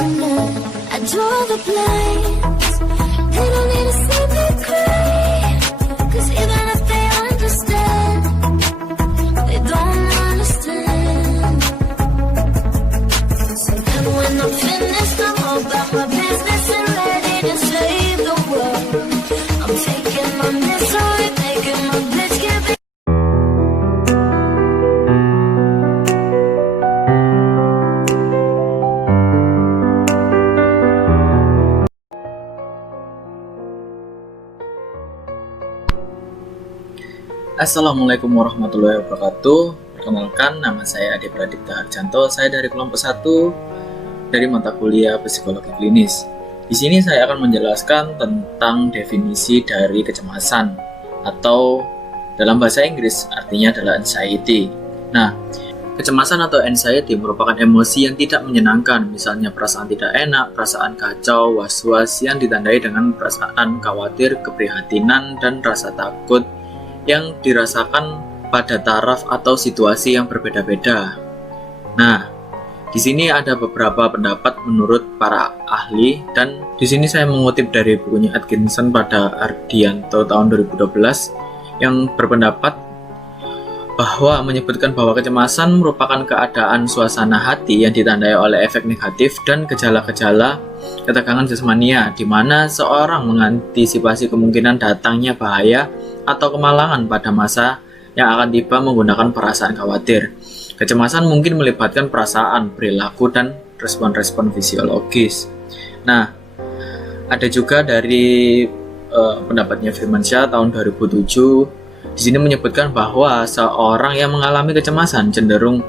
tonight. I draw the blinds. They don't need to see me cry, 'cause even if they understand, they don't understand. So then when I'm finished, I'm all about my business and ready to save the world. I'm taking my misery, making my bitch give it. Assalamualaikum warahmatullahi wabarakatuh. Perkenalkan, nama saya Ade Pradipta Harjanto. Saya dari kelompok 1 dari mata kuliah Psikologi Klinis. Di sini saya akan menjelaskan tentang definisi dari kecemasan atau dalam bahasa Inggris artinya adalah anxiety. Nah, kecemasan atau anxiety merupakan emosi yang tidak menyenangkan, misalnya perasaan tidak enak, perasaan kacau, was-was yang ditandai dengan perasaan khawatir, keprihatinan, dan rasa takut yang dirasakan pada taraf atau situasi yang berbeda-beda. Nah, di sini ada beberapa pendapat menurut para ahli, dan di sini saya mengutip dari bukunya Atkinson pada Ardianto tahun 2012 yang berpendapat bahwa menyebutkan bahwa kecemasan merupakan keadaan suasana hati yang ditandai oleh efek negatif dan gejala-gejala ketegangan jasmania, di mana seorang mengantisipasi kemungkinan datangnya bahaya atau kemalangan pada masa yang akan tiba menggunakan perasaan khawatir. Kecemasan mungkin melibatkan perasaan, perilaku, dan respon-respon fisiologis. Nah, ada juga dari pendapatnya Firmansyah tahun 2007. Di sini menyebutkan bahwa seorang yang mengalami kecemasan cenderung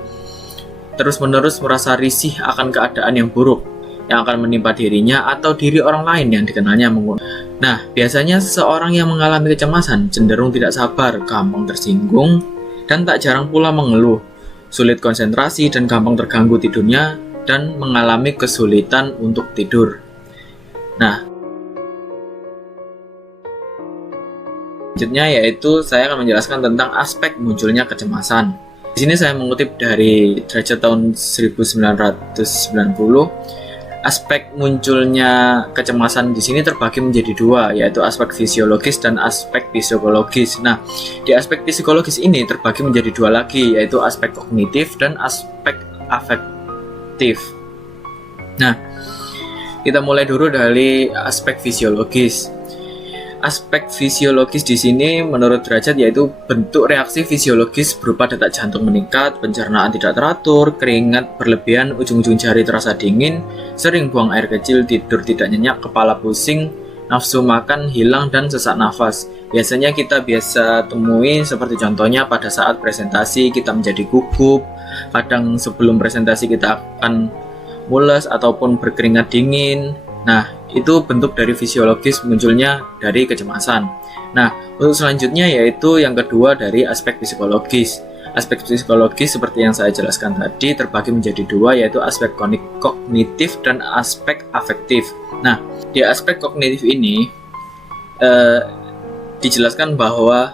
terus-menerus merasa risih akan keadaan yang buruk yang akan menimpa dirinya atau diri orang lain yang dikenalnya. Nah, biasanya seseorang yang mengalami kecemasan cenderung tidak sabar, gampang tersinggung, dan tak jarang pula mengeluh, sulit konsentrasi dan gampang terganggu tidurnya, dan mengalami kesulitan untuk tidur. Nah, selanjutnya yaitu saya akan menjelaskan tentang aspek munculnya kecemasan. Di sini saya mengutip dari Derajat tahun 1990. Aspek munculnya kecemasan di sini terbagi menjadi dua, yaitu aspek fisiologis dan aspek psikologis. Nah, di aspek psikologis ini terbagi menjadi dua lagi, yaitu aspek kognitif dan aspek afektif. Nah, kita mulai dulu dari aspek fisiologis. Aspek fisiologis di sini menurut Derajat yaitu bentuk reaksi fisiologis berupa detak jantung meningkat, pencernaan tidak teratur, keringat berlebihan, ujung-ujung jari terasa dingin, sering buang air kecil, tidur tidak nyenyak, kepala pusing, nafsu makan hilang, dan sesak nafas. Biasanya kita biasa temui seperti contohnya pada saat presentasi kita menjadi gugup, kadang sebelum presentasi kita akan mules ataupun berkeringat dingin. Nah, itu bentuk dari fisiologis munculnya dari kecemasan. Nah, untuk selanjutnya yaitu yang kedua dari aspek psikologis. Aspek psikologis seperti yang saya jelaskan tadi terbagi menjadi dua, yaitu aspek kognitif dan aspek afektif. Nah, di aspek kognitif ini dijelaskan bahwa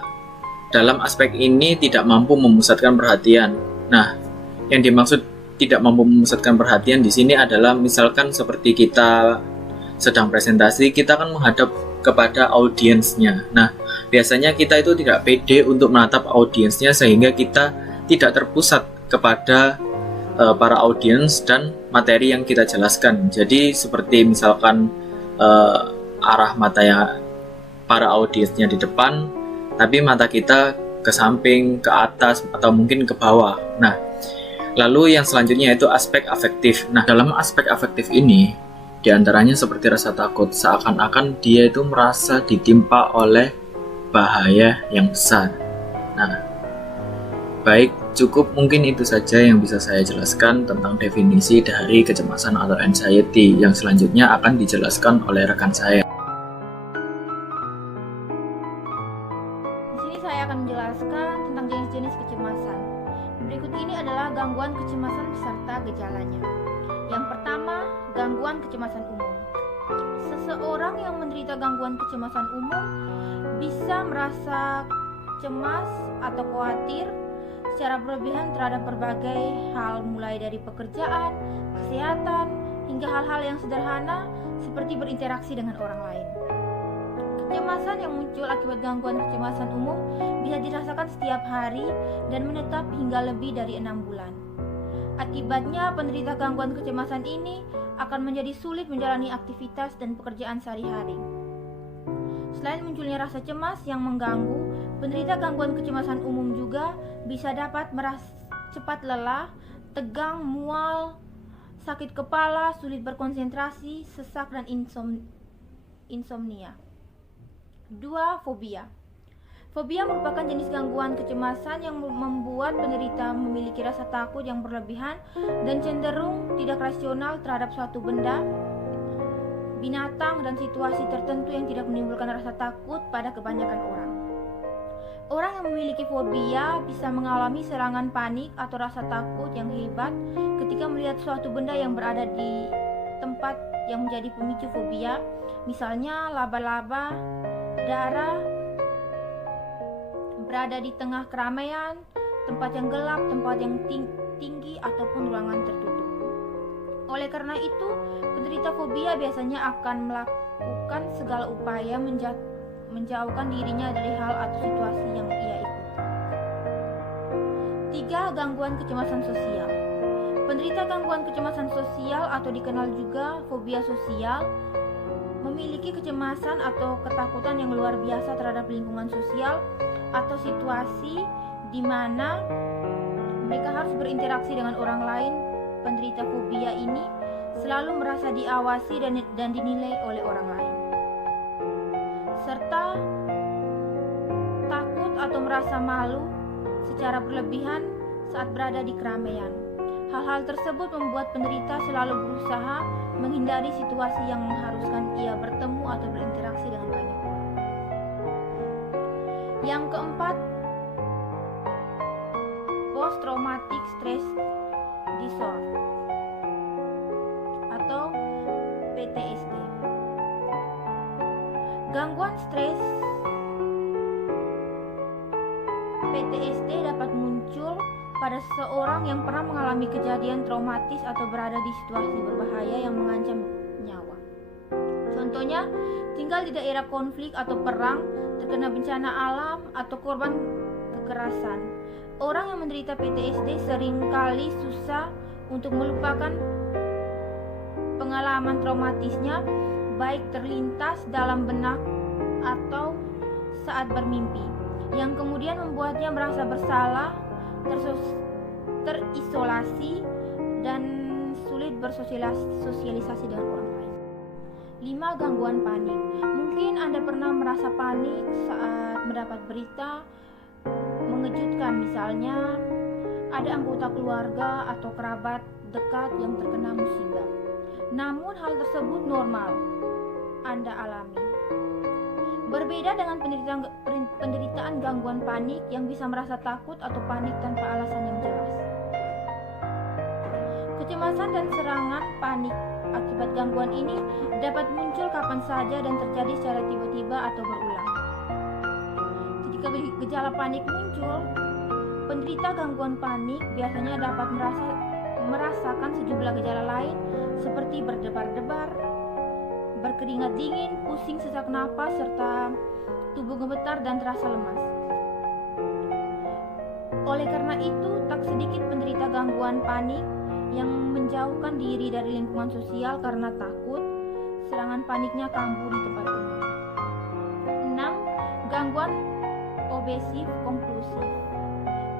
dalam aspek ini tidak mampu memusatkan perhatian. Nah, yang dimaksud tidak mampu memusatkan perhatian di sini adalah misalkan seperti kita sedang presentasi, kita akan menghadap kepada audiensnya. Nah, biasanya kita itu tidak pede untuk menatap audiensnya sehingga kita tidak terpusat kepada para audiens dan materi yang kita jelaskan. Jadi seperti misalkan arah mata para audiensnya di depan, tapi mata kita ke samping, ke atas, atau mungkin ke bawah. Nah, lalu yang selanjutnya yaitu aspek afektif. Nah, dalam aspek afektif ini di antaranya seperti rasa takut, seakan-akan dia itu merasa ditimpa oleh bahaya yang besar. Nah, baik, cukup mungkin itu saja yang bisa saya jelaskan tentang definisi dari kecemasan atau anxiety. Yang selanjutnya akan dijelaskan oleh rekan saya. Di sini saya akan menjelaskan tentang jenis-jenis kecemasan. Berikut ini adalah gangguan kecemasan beserta gejalanya. Yang pertama, gangguan kecemasan umum. Seseorang yang menderita gangguan kecemasan umum bisa merasa cemas atau khawatir secara berlebihan terhadap berbagai hal, mulai dari pekerjaan, kesehatan, hingga hal-hal yang sederhana seperti berinteraksi dengan orang lain. Kecemasan yang muncul akibat gangguan kecemasan umum bisa dirasakan setiap hari dan menetap hingga lebih dari 6 bulan. Akibatnya, penderita gangguan kecemasan ini akan menjadi sulit menjalani aktivitas dan pekerjaan sehari-hari. Selain munculnya rasa cemas yang mengganggu, penderita gangguan kecemasan umum juga bisa dapat merasa cepat lelah, tegang, mual, sakit kepala, sulit berkonsentrasi, sesak, dan insomnia. 2. Fobia. Fobia merupakan jenis gangguan kecemasan yang membuat penderita memiliki rasa takut yang berlebihan dan cenderung tidak rasional terhadap suatu benda, binatang, dan situasi tertentu yang tidak menimbulkan rasa takut pada kebanyakan orang. Orang yang memiliki fobia bisa mengalami serangan panik atau rasa takut yang hebat ketika melihat suatu benda yang berada di tempat yang menjadi pemicu fobia, misalnya laba-laba, darah, berada di tengah keramaian, tempat yang gelap, tempat yang tinggi, ataupun ruangan tertutup. Oleh karena itu, penderita fobia biasanya akan melakukan segala upaya menjauhkan dirinya dari hal atau situasi yang ia ikuti. 3. Gangguan kecemasan sosial. Penderita gangguan kecemasan sosial atau dikenal juga fobia sosial memiliki kecemasan atau ketakutan yang luar biasa terhadap lingkungan sosial atau situasi di mana mereka harus berinteraksi dengan orang lain. Penderita fobia ini selalu merasa diawasi dan dinilai oleh orang lain, serta takut atau merasa malu secara berlebihan saat berada di keramaian. Hal-hal tersebut membuat penderita selalu berusaha menghindari situasi yang mengharuskan ia bertemu atau berinteraksi dengan banyak orang. Yang keempat, post traumatic stress disorder atau PTSD. Gangguan stres PTSD dapat muncul pada seseorang yang pernah mengalami kejadian traumatis atau berada di situasi berbahaya yang mengancam nyawa. Contohnya, tinggal di daerah konflik atau perang, terkena bencana alam, atau korban kekerasan. Orang yang menderita PTSD seringkali susah untuk melupakan pengalaman traumatisnya, baik terlintas dalam benak atau saat bermimpi, yang kemudian membuatnya merasa bersalah, terisolasi, dan sulit bersosialisasi dengan orang lain. 5. Gangguan panik. Mungkin Anda pernah merasa panik saat mendapat berita mengejutkan, misalnya ada anggota keluarga atau kerabat dekat yang terkena musibah. Namun hal tersebut normal Anda alami. Berbeda dengan penderitaan gangguan panik yang bisa merasa takut atau panik tanpa alasan yang jelas. Kecemasan dan serangan panik akibat gangguan ini dapat muncul kapan saja dan terjadi secara tiba-tiba atau berulang. Ketika gejala panik muncul, penderita gangguan panik biasanya dapat merasakan sejumlah gejala lain seperti berdebar-debar, berkeringat dingin, pusing sesak napas, serta tubuh gemetar dan terasa lemas. Oleh karena itu, tak sedikit penderita gangguan panik yang menjauhkan diri dari lingkungan sosial karena takut serangan paniknya kambuh di tempat umum. 6. Gangguan obsesif kompulsif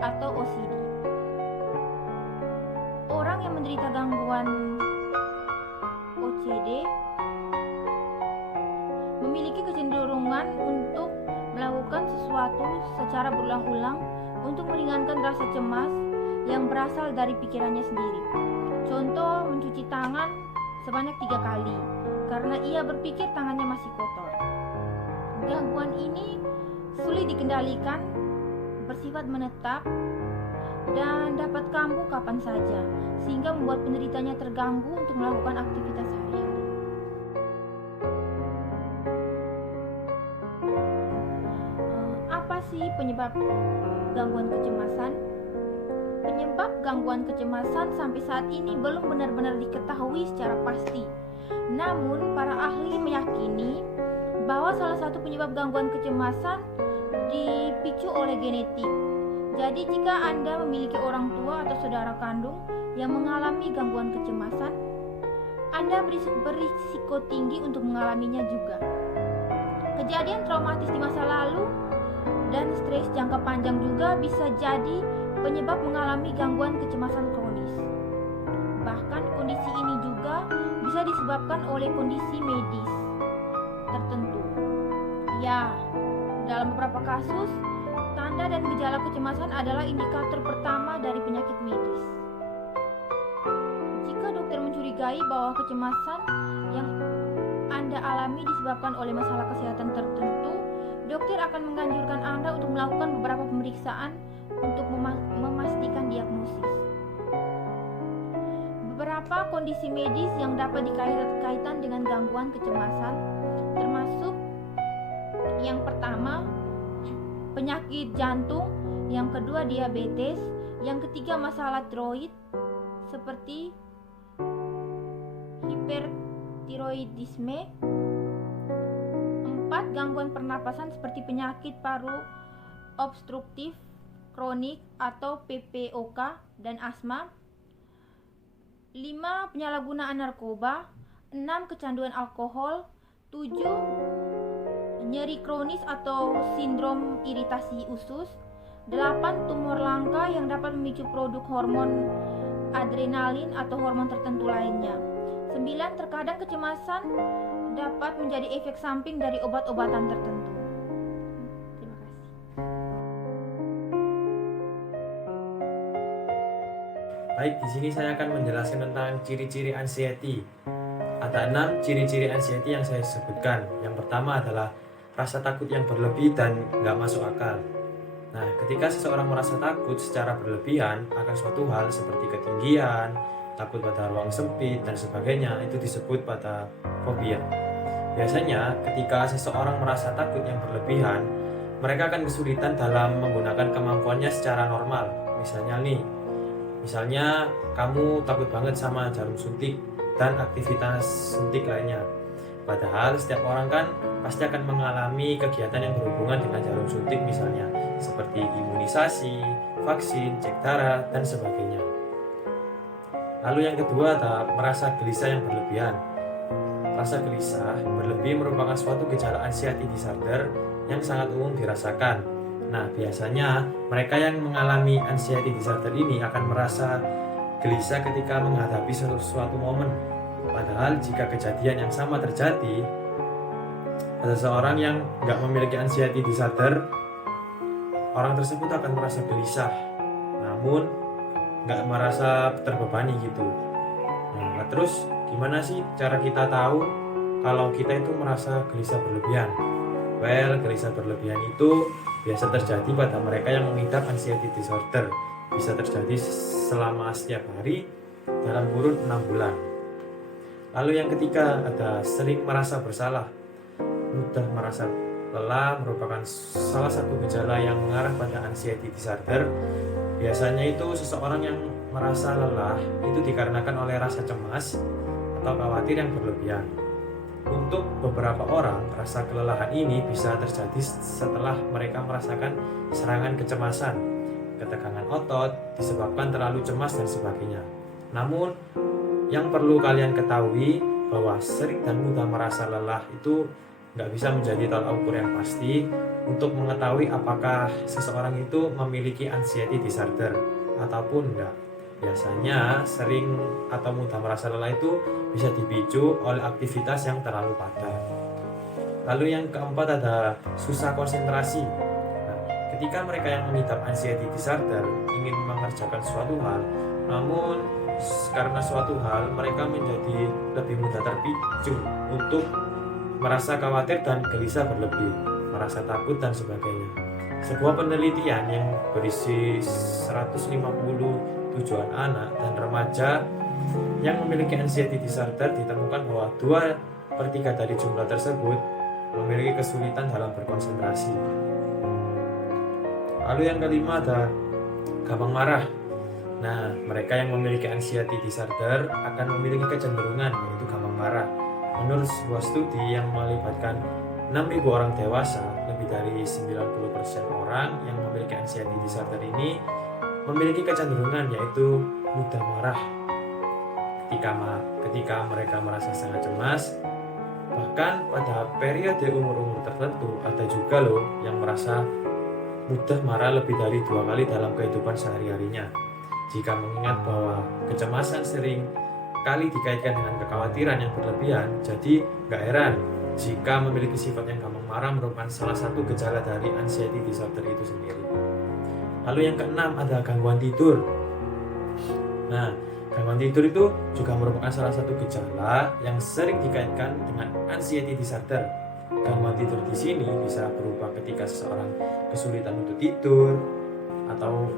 atau OCD. Orang yang menderita gangguan OCD memiliki kecenderungan untuk melakukan sesuatu secara berulang-ulang untuk meringankan rasa cemas yang berasal dari pikirannya sendiri. Contoh, mencuci tangan sebanyak 3 kali karena ia berpikir tangannya masih kotor. Gangguan ini sulit dikendalikan, bersifat menetap, dan dapat kambuh kapan saja, sehingga membuat penderitanya terganggu untuk melakukan aktivitas sehari-hari. Apa sih penyebab gangguan kecemasan? Penyebab Penyebab gangguan kecemasan sampai saat ini belum benar-benar diketahui secara pasti. Namun, para ahli meyakini bahwa salah satu penyebab gangguan kecemasan dipicu oleh genetik. Jadi, jika Anda memiliki orang tua atau saudara kandung yang mengalami gangguan kecemasan, Anda berisiko tinggi untuk mengalaminya juga. Kejadian traumatis di masa lalu dan stres jangka panjang juga bisa jadi penyebab mengalami gangguan kecemasan kronis. Bahkan kondisi ini juga bisa disebabkan oleh kondisi medis tertentu. Ya, dalam beberapa kasus, tanda dan gejala kecemasan adalah indikator pertama dari penyakit medis. Jika dokter mencurigai bahwa kecemasan yang Anda alami disebabkan oleh masalah kesehatan tertentu, dokter akan menganjurkan Anda untuk melakukan beberapa pemeriksaan untuk memastikan diagnosis. Beberapa kondisi medis yang dapat dikaitkan dengan gangguan kecemasan termasuk yang pertama, penyakit jantung, yang kedua diabetes, yang ketiga masalah tiroid seperti hipertiroidisme, 4 gangguan pernapasan seperti penyakit paru obstruktif kronik atau PPOK dan asma, 5 penyalahgunaan narkoba, 6 kecanduan alkohol, 7 nyeri kronis atau sindrom iritasi usus, 8 tumor langka yang dapat memicu produk hormon adrenalin atau hormon tertentu lainnya. 9 terkadang kecemasan dapat menjadi efek samping dari obat-obatan tertentu. Terima kasih. Baik, di sini saya akan menjelaskan tentang ciri-ciri anxiety. Ada 6 ciri-ciri anxiety yang saya sebutkan. Yang pertama adalah rasa takut yang berlebih dan nggak masuk akal. Nah, ketika seseorang merasa takut secara berlebihan akan suatu hal seperti ketinggian, takut pada ruang sempit, dan sebagainya, itu disebut pada fobia. Biasanya, ketika seseorang merasa takut yang berlebihan, mereka akan kesulitan dalam menggunakan kemampuannya secara normal. Misalnya kamu takut banget sama jarum suntik dan aktivitas suntik lainnya. Padahal setiap orang kan pasti akan mengalami kegiatan yang berhubungan dengan jarum suntik, misalnya seperti imunisasi, vaksin, cek darah, dan sebagainya. Lalu yang kedua adalah merasa gelisah yang berlebihan. Rasa gelisah berlebih merupakan suatu gejala anxiety disorder yang sangat umum dirasakan. Nah, biasanya mereka yang mengalami anxiety disorder ini akan merasa gelisah ketika menghadapi suatu momen. Padahal jika kejadian yang sama terjadi pada seorang yang nggak memiliki anxiety disorder, orang tersebut akan merasa gelisah, namun nggak merasa terbebani gitu. Nah, terus gimana sih cara kita tahu kalau kita itu merasa gelisah berlebihan? Well, gelisah berlebihan itu biasa terjadi pada mereka yang mengidap anxiety disorder. Bisa terjadi selama setiap hari dalam kurun 6 bulan. Lalu yang ketiga ada sering merasa bersalah. Mudah merasa lelah merupakan salah satu gejala yang mengarah pada anxiety disorder. Biasanya itu seseorang yang merasa lelah itu dikarenakan oleh rasa cemas atau khawatir yang berlebihan. Untuk beberapa orang, rasa kelelahan ini bisa terjadi setelah mereka merasakan serangan kecemasan, ketegangan otot, disebabkan terlalu cemas dan sebagainya. Namun, yang perlu kalian ketahui bahwa sering dan mudah merasa lelah itu nggak bisa menjadi tolak ukur yang pasti untuk mengetahui apakah seseorang itu memiliki anxiety disorder ataupun enggak. Biasanya sering atau mudah merasa lelah itu bisa dipicu oleh aktivitas yang terlalu padat. Lalu yang keempat ada susah konsentrasi. Nah, ketika mereka yang mengidap anxiety disorder ingin mengerjakan suatu hal, namun karena suatu hal mereka menjadi lebih mudah terpicu untuk merasa khawatir dan gelisah berlebih, merasa takut dan sebagainya. Sebuah penelitian yang berisi 150 tujuan anak dan remaja yang memiliki anxiety disorder ditemukan bahwa 2/3 dari jumlah tersebut memiliki kesulitan dalam berkonsentrasi. Lalu yang kelima ada gampang marah. Nah, mereka yang memiliki anxiety disorder akan memiliki kecenderungan yaitu gampang marah. Menurut sebuah studi yang melibatkan 6.000 orang dewasa, lebih dari 90% orang yang memiliki anxiety disorder ini memiliki kecenderungan yaitu mudah marah ketika mereka merasa sangat cemas. Bahkan pada periode umur-umur tertentu ada juga loh yang merasa mudah marah lebih dari 2 kali dalam kehidupan sehari-harinya. Jika mengingat bahwa kecemasan sering kali dikaitkan dengan kekhawatiran yang berlebihan, jadi gak heran jika memiliki sifat yang gampang marah merupakan salah satu gejala dari anxiety disorder itu sendiri. Lalu yang keenam ada gangguan tidur. Nah, gangguan tidur itu juga merupakan salah satu gejala yang sering dikaitkan dengan anxiety disorder. Gangguan tidur di sini bisa berupa ketika seseorang kesulitan untuk tidur atau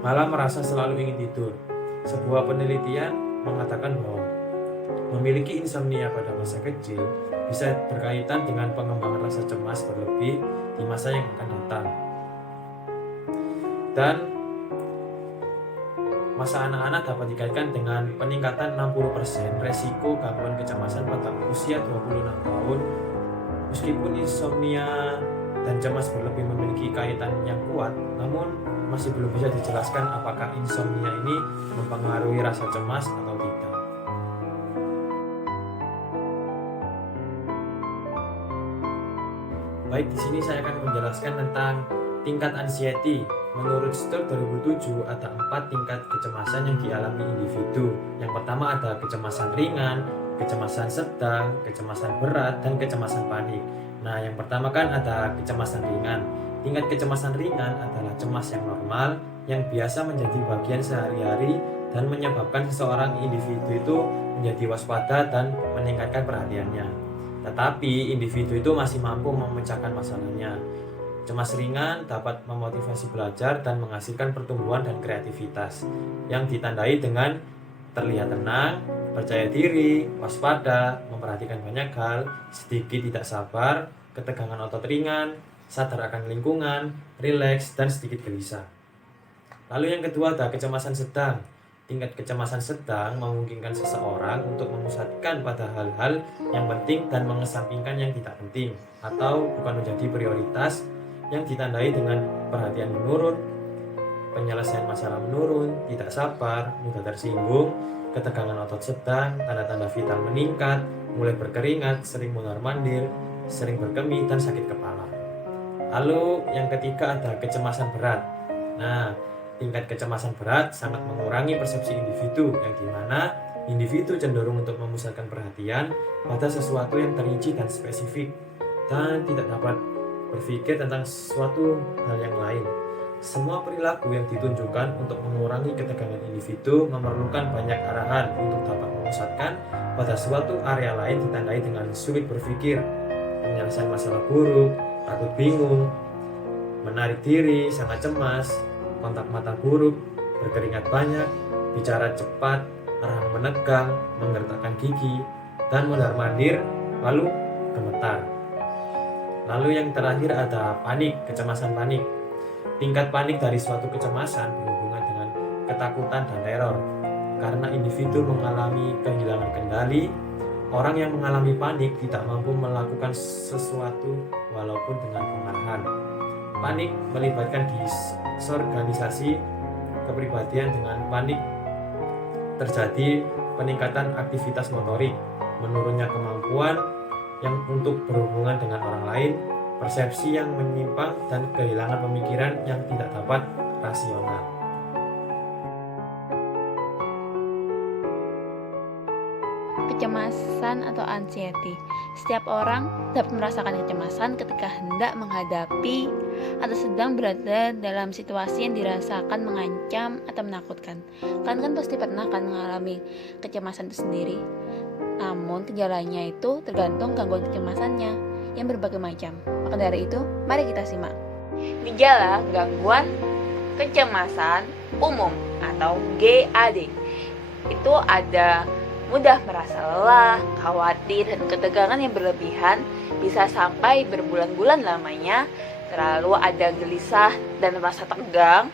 malah merasa selalu ingin tidur. Sebuah penelitian mengatakan bahwa memiliki insomnia pada masa kecil bisa berkaitan dengan pengembangan rasa cemas berlebih di masa yang akan datang. Dan masa anak-anak dapat dikaitkan dengan peningkatan 60% resiko gangguan kecemasan pada usia 26 tahun. Meskipun insomnia dan cemas berlebih memiliki kaitan yang kuat, namun masih belum bisa dijelaskan apakah insomnia ini mempengaruhi rasa cemas atau tidak. Baik, di sini saya akan menjelaskan tentang tingkat anxiety. Menurut studi 2007 ada 4 tingkat kecemasan yang dialami individu. Yang pertama ada kecemasan ringan, kecemasan sedang, kecemasan berat, dan kecemasan panik. Nah, yang pertama kan ada kecemasan ringan. Tingkat kecemasan ringan adalah cemas yang normal yang biasa menjadi bagian sehari-hari dan menyebabkan seseorang individu itu menjadi waspada dan meningkatkan perhatiannya. Tetapi individu itu masih mampu memecahkan masalahnya. Cemas ringan dapat memotivasi belajar dan menghasilkan pertumbuhan dan kreativitas yang ditandai dengan terlihat tenang, percaya diri, waspada, memperhatikan banyak hal, sedikit tidak sabar, ketegangan otot ringan, sadar akan lingkungan, rileks, dan sedikit gelisah. Lalu yang kedua ada kecemasan sedang. Tingkat kecemasan sedang memungkinkan seseorang untuk memusatkan pada hal-hal yang penting dan mengesampingkan yang tidak penting atau bukan menjadi prioritas, yang ditandai dengan perhatian menurun, penyelesaian masalah menurun, tidak sabar, mudah tersinggung, ketegangan otot sedang, tanda-tanda vital meningkat, mulai berkeringat, sering mondar-mandir, sering berkemih, dan sakit kepala. Lalu yang ketiga ada kecemasan berat. Nah, tingkat kecemasan berat sangat mengurangi persepsi individu, yang dimana individu cenderung untuk memusatkan perhatian pada sesuatu yang terinci dan spesifik dan tidak dapat berpikir tentang suatu hal yang lain. Semua perilaku yang ditunjukkan untuk mengurangi ketegangan individu memerlukan banyak arahan untuk dapat memusatkan pada suatu area lain, ditandai dengan sulit berpikir, penyelesaian masalah buruk, takut bingung, menarik diri, sangat cemas, kontak mata buruk, berkeringat banyak, bicara cepat, rahang menegang, menggertakkan gigi, dan mondar-mandir, lalu gemetar. Lalu yang terakhir ada panik, kecemasan panik. Tingkat panik dari suatu kecemasan berhubungan dengan ketakutan dan teror. Karena individu mengalami kehilangan kendali, orang yang mengalami panik tidak mampu melakukan sesuatu walaupun dengan pengarahan. Panik melibatkan disorganisasi kepribadian. Dengan panik terjadi peningkatan aktivitas motorik, menurunnya kemampuan yang untuk berhubungan dengan orang lain, persepsi yang menyimpang, dan kehilangan pemikiran yang tidak dapat rasional. Kecemasan atau anxiety. Setiap orang dapat merasakan kecemasan ketika hendak menghadapi atau sedang berada dalam situasi yang dirasakan mengancam atau menakutkan. Kalian kan pasti pernah kan mengalami kecemasan itu sendiri. Namun gejalanya itu tergantung gangguan kecemasannya yang berbagai macam. Maka dari itu, mari kita simak. Gejala gangguan kecemasan umum atau GAD itu ada mudah merasa lelah, khawatir, dan ketegangan yang berlebihan bisa sampai berbulan-bulan lamanya, Lalu ada gelisah dan merasa tegang,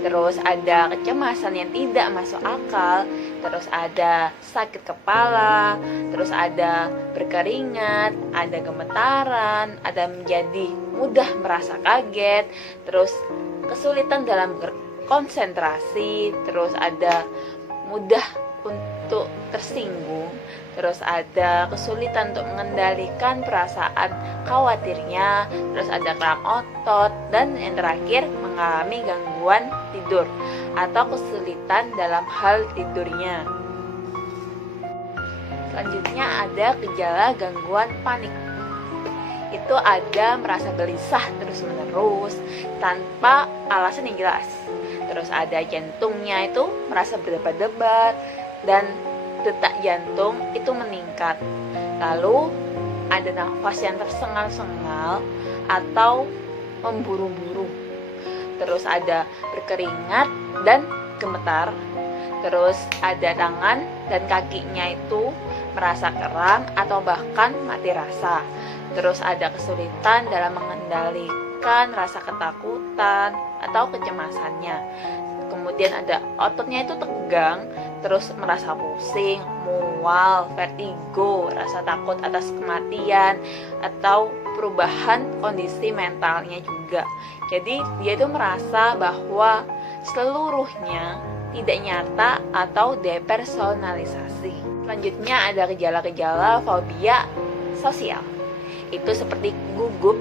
terus ada kecemasan yang tidak masuk akal, terus ada sakit kepala, terus ada berkeringat, ada gemetaran, ada menjadi mudah merasa kaget, terus kesulitan dalam berkonsentrasi, terus ada mudah untuk tersinggung, terus ada kesulitan untuk mengendalikan perasaan khawatirnya, terus ada kram otot, dan yang terakhir mengalami gangguan tidur atau kesulitan dalam hal tidurnya. Selanjutnya ada gejala gangguan panik. Itu ada merasa gelisah terus-menerus tanpa alasan yang jelas. Terus ada jantungnya itu merasa berdebar-debar dan detak jantung itu meningkat. Lalu ada nafas yang tersengal-sengal atau memburu-buru. Terus ada berkeringat dan gemetar. Terus ada tangan dan kakinya itu merasa kram atau bahkan mati rasa. Terus ada kesulitan dalam mengendalikan rasa ketakutan atau kecemasannya. Kemudian ada ototnya itu tegang, terus merasa pusing, mual, vertigo, rasa takut atas kematian, atau perubahan kondisi mentalnya juga. Jadi dia itu merasa bahwa seluruhnya tidak nyata atau depersonalisasi. Selanjutnya ada gejala-gejala fobia sosial. Itu seperti gugup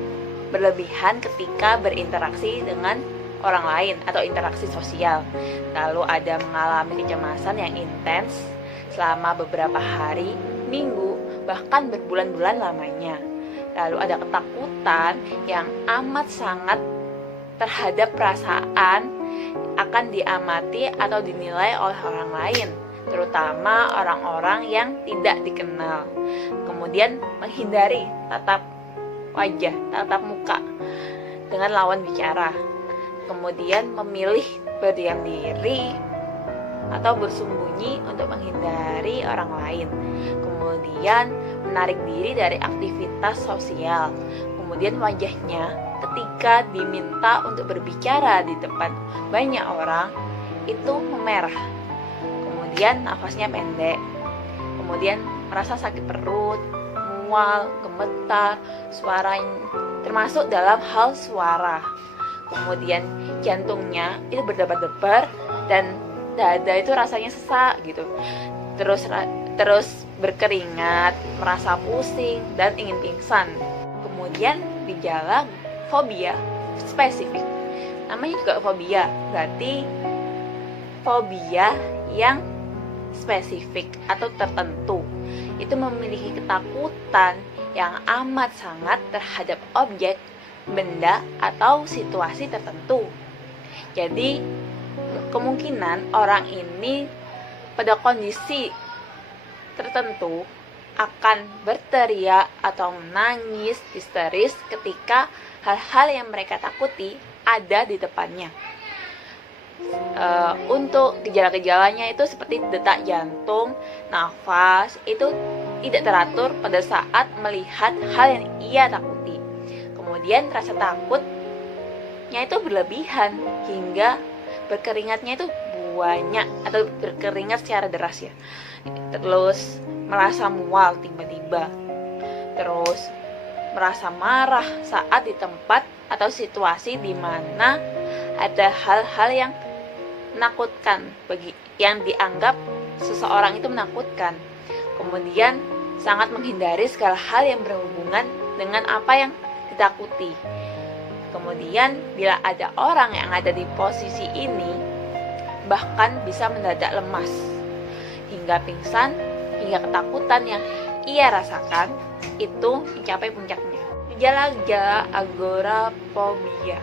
berlebihan ketika berinteraksi dengan orang lain atau interaksi sosial. Lalu ada mengalami kecemasan yang intens selama beberapa hari, minggu, bahkan berbulan-bulan lamanya. Lalu ada ketakutan yang amat sangat terhadap perasaan akan diamati atau dinilai oleh orang lain, terutama orang-orang yang tidak dikenal. Kemudian menghindari tatap wajah, tatap muka dengan lawan bicara. Kemudian memilih berdiam diri atau bersembunyi untuk menghindari orang lain. Kemudian menarik diri dari aktivitas sosial. Kemudian wajahnya ketika diminta untuk berbicara di depan banyak orang itu memerah. Kemudian nafasnya pendek. Kemudian merasa sakit perut, mual, gemetar, suara termasuk dalam hal suara. Kemudian jantungnya itu berdebar-debar dan dada itu rasanya sesak gitu. Terus berkeringat, merasa pusing dan ingin pingsan. Kemudian gejala fobia spesifik. Namanya juga fobia, berarti fobia yang spesifik atau tertentu. Itu memiliki ketakutan yang amat sangat terhadap objek, benda, atau situasi tertentu. Jadi kemungkinan orang ini pada kondisi tertentu akan berteriak atau menangis histeris ketika hal-hal yang mereka takuti ada di depannya. Untuk gejala-gejalanya itu seperti detak jantung, nafas itu tidak teratur pada saat melihat hal yang ia takuti. Kemudian rasa takutnya itu berlebihan hingga berkeringatnya itu banyak atau berkeringat secara deras ya. Terus merasa mual tiba-tiba. Terus merasa marah saat di tempat atau situasi di mana ada hal-hal yang menakutkan yang dianggap seseorang itu menakutkan. Kemudian sangat menghindari segala hal yang berhubungan dengan apa yang ditakuti. Kemudian bila ada orang yang ada di posisi ini, bahkan bisa mendadak lemas hingga pingsan, hingga ketakutan yang ia rasakan itu mencapai puncaknya. Gejala-gejala agorafobia.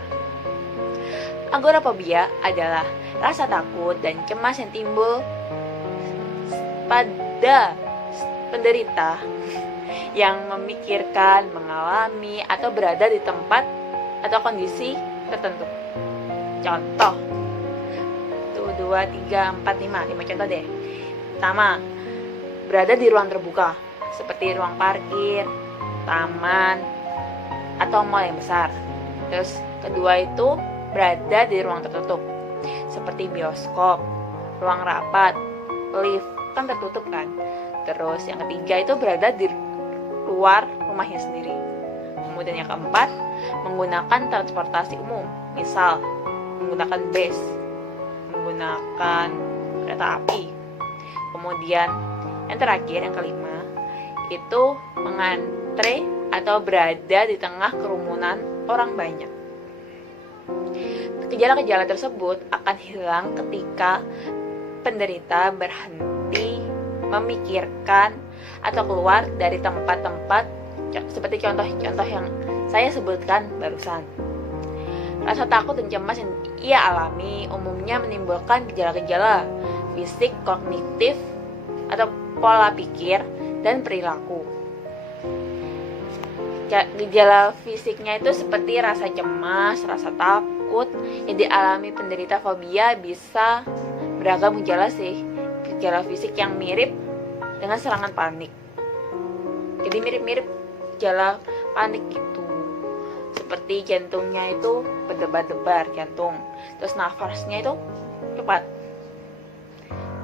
Agorafobia adalah rasa takut dan cemas yang timbul pada penderita yang memikirkan, mengalami, atau berada di tempat atau kondisi tertentu. Contoh 1, 2, 3, 4, 5 contoh deh. Pertama, berada di ruang terbuka seperti ruang parkir, taman, atau mal yang besar. Terus kedua itu berada di ruang tertutup seperti bioskop, ruang rapat, lift, kan tertutup kan. Terus yang ketiga itu berada di luar rumahnya sendiri. Kemudian yang keempat, menggunakan transportasi umum, misal menggunakan bus, menggunakan kereta api. Kemudian yang terakhir, yang kelima, itu mengantre atau berada di tengah kerumunan orang banyak. Gejala-gejala tersebut akan hilang ketika penderita berhenti memikirkan atau keluar dari tempat-tempat seperti contoh-contoh yang saya sebutkan barusan. Rasa takut dan cemas yang ia alami umumnya menimbulkan gejala-gejala fisik, kognitif, atau pola pikir dan perilaku. Gejala fisiknya itu seperti rasa cemas, rasa takut yang dialami penderita fobia bisa beragam gejala sih. Gejala fisik yang mirip dengan serangan panik. Jadi mirip-mirip gejala panik gitu. Seperti jantungnya itu berdebar-debar jantung. Terus nafasnya itu cepat.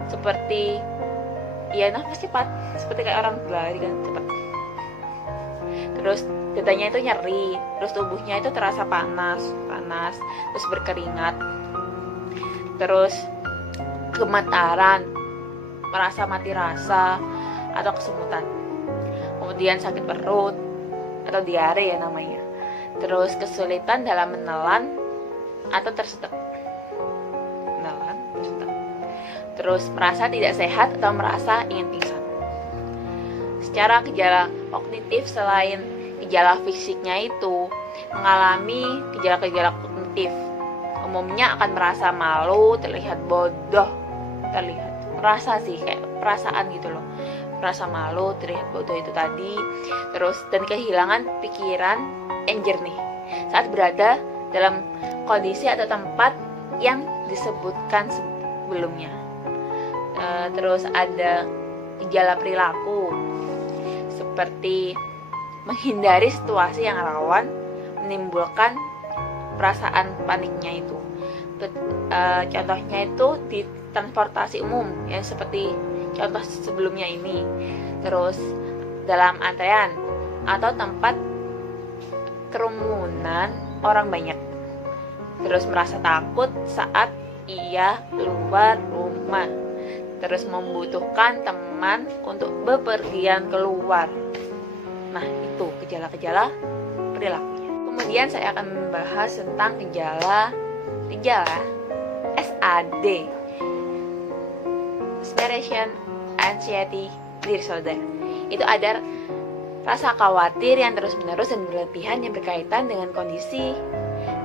Seperti nafas cepat, seperti kayak orang berlari kan cepat. Terus dadanya itu nyeri, terus tubuhnya itu terasa panas, terus berkeringat. Terus gemetaran, merasa mati rasa atau kesemutan. Kemudian sakit perut atau diare ya namanya. Terus kesulitan dalam menelan atau tersedak. Terus merasa tidak sehat atau merasa ingin pingsan. Secara gejala kognitif, selain gejala fisiknya itu mengalami gejala-gejala kognitif, umumnya akan merasa malu, terlihat bodoh, merasa sih kayak perasaan gitu loh, merasa malu, terlihat bodoh itu tadi. Terus dan kehilangan pikiran yang jernih saat berada dalam kondisi atau tempat yang disebutkan sebelumnya. Terus ada gejala perilaku seperti menghindari situasi yang rawan menimbulkan perasaan paniknya itu. Contohnya itu di transportasi umum yang seperti contoh sebelumnya ini. Terus dalam antrean atau tempat kerumunan orang banyak. Terus merasa takut saat ia keluar rumah. Terus membutuhkan teman untuk bepergian keluar. Nah, itu gejala-gejala perilakunya. Kemudian saya akan membahas tentang gejala SAD, Separation Anxiety Disorder. Itu ada rasa khawatir yang terus-menerus dan berlebihan yang berkaitan dengan kondisi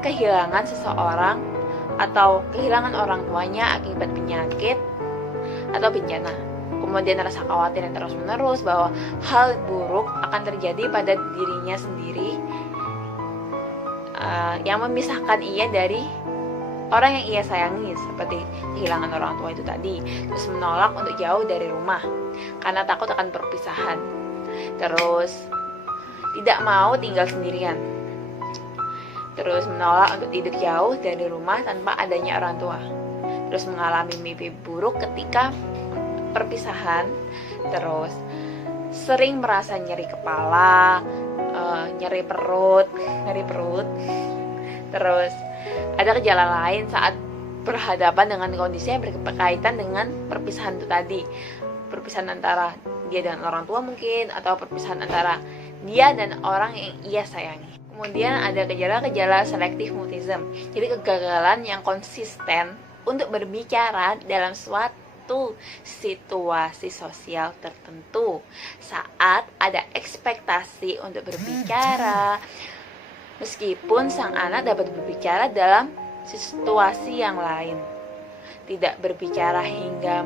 kehilangan seseorang atau kehilangan orang tuanya akibat penyakit atau bencana. Kemudian rasa khawatir yang terus-menerus bahwa hal buruk akan terjadi pada dirinya sendiri, yang memisahkan ia dari orang yang ia sayangi, seperti kehilangan orang tua itu tadi. Terus menolak untuk jauh dari rumah karena takut akan perpisahan. Terus tidak mau tinggal sendirian. Terus menolak untuk tidur jauh dari rumah tanpa adanya orang tua. Terus mengalami mimpi buruk ketika perpisahan. Terus sering merasa nyeri kepala, nyeri perut. Terus ada gejala lain saat berhadapan dengan kondisi yang berkaitan dengan perpisahan itu tadi. Perpisahan antara dia dan orang tua mungkin, atau perpisahan antara dia dan orang yang ia sayangi. Kemudian ada gejala-gejala selective mutism. Jadi kegagalan yang konsisten untuk berbicara dalam suatu situasi sosial tertentu. Saat ada ekspektasi untuk berbicara, meskipun sang anak dapat berbicara dalam situasi yang lain. Tidak berbicara hingga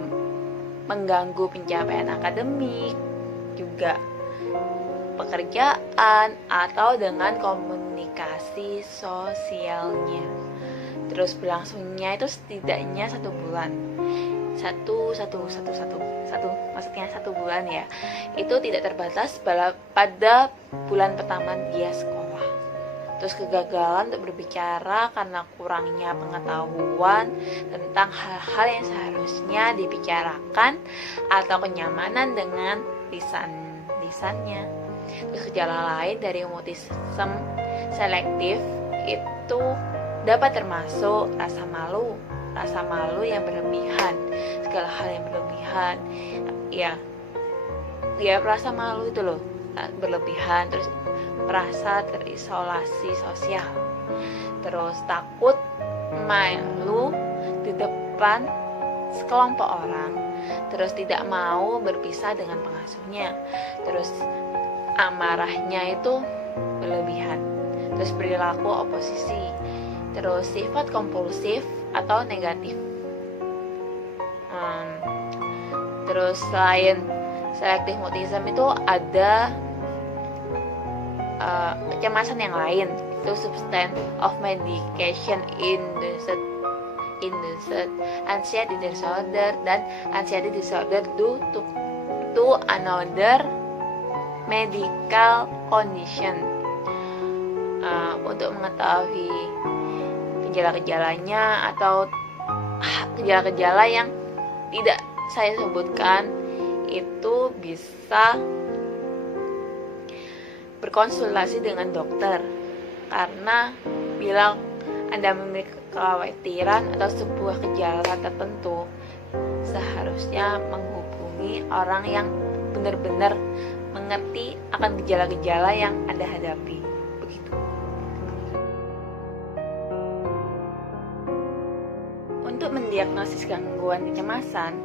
mengganggu pencapaian akademik, juga pekerjaan, atau dengan komunikasi sosialnya. Terus berlangsungnya itu setidaknya 1 bulan. Maksudnya 1 bulan ya. Itu tidak terbatas pada bulan pertama dia sekolah. terus kegagalan untuk berbicara karena kurangnya pengetahuan tentang hal-hal yang seharusnya dibicarakan, atau kenyamanan dengan lisannya. Terus gejala lain dari mutisme selektif itu dapat termasuk rasa malu yang berlebihan, segala hal yang berlebihan, ya rasa malu itu loh berlebihan, terus merasa terisolasi sosial, terus takut malu di depan sekelompok orang, terus tidak mau berpisah dengan pengasuhnya, terus amarahnya itu berlebihan, terus perilaku oposisi, terus sifat kompulsif atau negatif. Terus selain selektif mutisme itu ada kecemasan yang lain, itu substance of medication induced anxiety disorder dan anxiety disorder due to another medical condition. Untuk mengetahui gejala-gejalanya atau gejala-gejala yang tidak saya sebutkan, itu bisa berkonsultasi dengan dokter, karena bila Anda memiliki kekhawatiran atau sebuah gejala tertentu, seharusnya menghubungi orang yang benar-benar mengerti akan gejala-gejala yang Anda hadapi. Begitu. Untuk mendiagnosis gangguan kecemasan,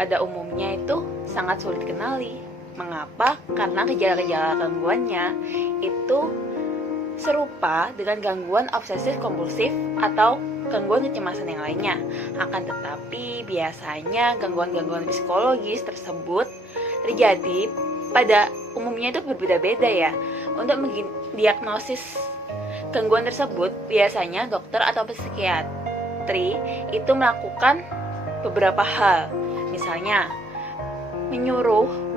pada umumnya itu sangat sulit dikenali. Mengapa? Karena gejala-gejala gangguannya itu serupa dengan gangguan obsesif kompulsif atau gangguan kecemasan yang lainnya. Akan tetapi biasanya gangguan-gangguan psikologis tersebut terjadi pada umumnya itu berbeda-beda ya. Untuk mendiagnosis gangguan tersebut, biasanya dokter atau psikiatri itu melakukan beberapa hal. Misalnya, menyuruh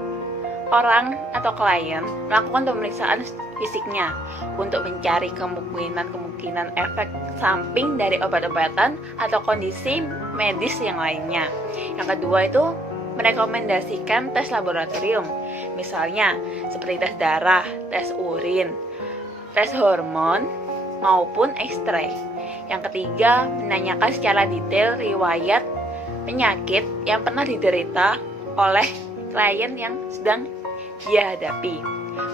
orang atau klien melakukan pemeriksaan fisiknya untuk mencari kemungkinan efek samping dari obat-obatan atau kondisi medis yang lainnya. Yang kedua itu merekomendasikan tes laboratorium, misalnya seperti tes darah, tes urin, tes hormon, maupun X-ray. Yang ketiga, menanyakan secara detail riwayat penyakit yang pernah diderita oleh klien yang sedang dia hadapi.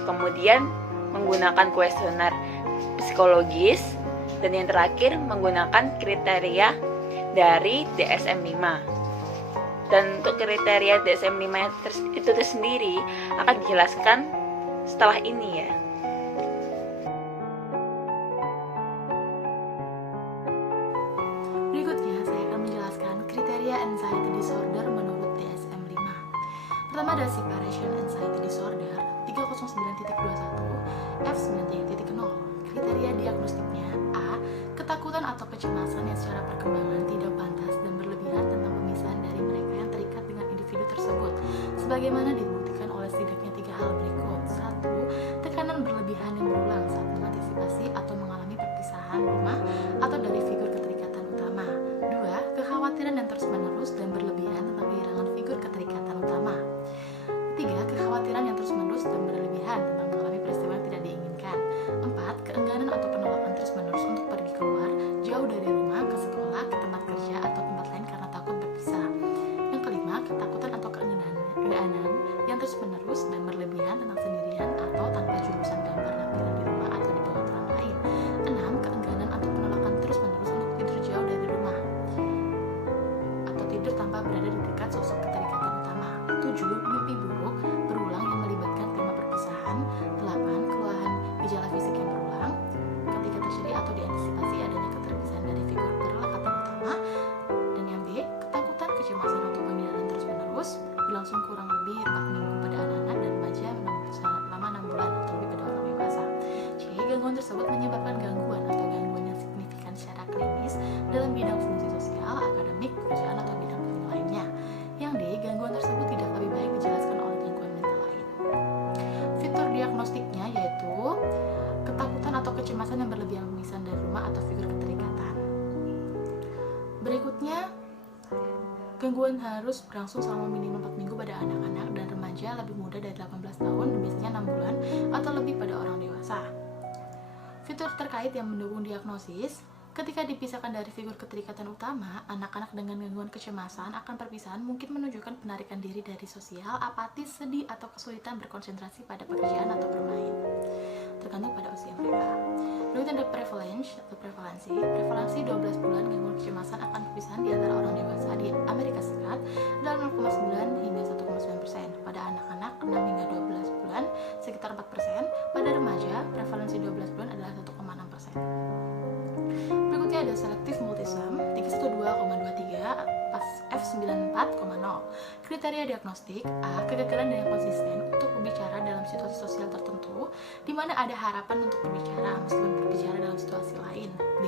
Kemudian menggunakan kuesioner psikologis, dan yang terakhir menggunakan kriteria dari DSM-5. Dan untuk kriteria DSM-5 itu sendiri akan dijelaskan setelah ini ya. Berikutnya saya akan menjelaskan kriteria anxiety disorder menurut DSM-5. Pertama ada separation anxiety disorder 309.21 F9.0. Kriteria diagnostiknya: A. Ketakutan atau kecemasan yang secara perkembangan tidak pantas dan berlebihan tentang pemisahan dari mereka yang terikat dengan individu tersebut, sebagaimana dibuktikan oleh setidaknya 3 hal berikut. 1. Tekanan berlebihan yang berulang saat mengantisipasi atau mengalami perpisahan rumah atau dari figur keterikatan utama. 2. Kekhawatiran yang terus-menerus dan berlebihan tentang kehilangan figur keterikatan utama. 3. Kekhawatiran yang terus-menerus dan berlebihan tentang mengalami peristiwa yang tidak diinginkan. 4. Keengganan atau penolakan terus-menerus untuk pergi keluar, jauh dari rumah, ke sekolah, ke tempat kerja, atau tempat lain karena takut berpisah. Yang kelima, ketakutan atau keengganan yang terus-menerus dan berlebihan tentang sendirian atau tanpa jurusan gambar lampiran di rumah atau di bawah orang lain. 6. Keengganan atau penolakan terus-menerus untuk tidur jauh dari rumah atau tidur tanpa berada di dekat sosok keterikatan utama. 7. Mimpi buruk berulang yang melibatkan tema perpisahan. 8. Keluhan gejala fisik yang berulang ketika terjadi atau diantisipasi adanya keterpisahan dari figur perlekatan utama. Dan yang B, ketakutan, kecemasan atau penghinaan terus-menerus berlangsung kurang lebih 4 minggu pada anak-anak dan remaja selama 6 bulan atau lebih pada orang dewasa. C, gangguan tersebut menyebabkan gangguan atau gangguan yang signifikan secara klinis dalam bidang fungsi sosial, akademik, pekerjaan, atau bidang penting lainnya. Yang D, gangguan tersebut tidak lebih baik dijelaskan oleh gangguan mental lain. Fitur diagnostiknya yaitu ketakutan atau kecemasan yang berlebihan Gangguan harus berlangsung selama minimal 4 minggu pada anak-anak dan remaja lebih muda dari 18 tahun, biasanya 6 bulan atau lebih pada orang dewasa. Fitur terkait yang mendukung diagnosis. Ketika dipisahkan dari figur keterikatan utama, anak-anak dengan gangguan kecemasan akan perpisahan mungkin menunjukkan penarikan diri dari sosial, apatis, sedih, atau kesulitan berkonsentrasi pada pekerjaan atau bermain, tergantung pada usia mereka. Berikutnya ada prevalensi. Prevalensi 12 bulan gangguan kecemasan akan perpisahan di antara orang dewasa di Amerika Serikat adalah 0,9 hingga 1,9%. Pada anak-anak 6 hingga 12 bulan sekitar 4%. Pada remaja, prevalensi 12 bulan adalah 1,6%. Berikutnya ada selective multism 312,23 pas F94,0. Kriteria diagnostik: A. Kegagalan yang konsisten untuk berbicara dalam situasi sosial tertentu di mana ada harapan untuk berbicara meskipun berbicara dalam situasi lain. B.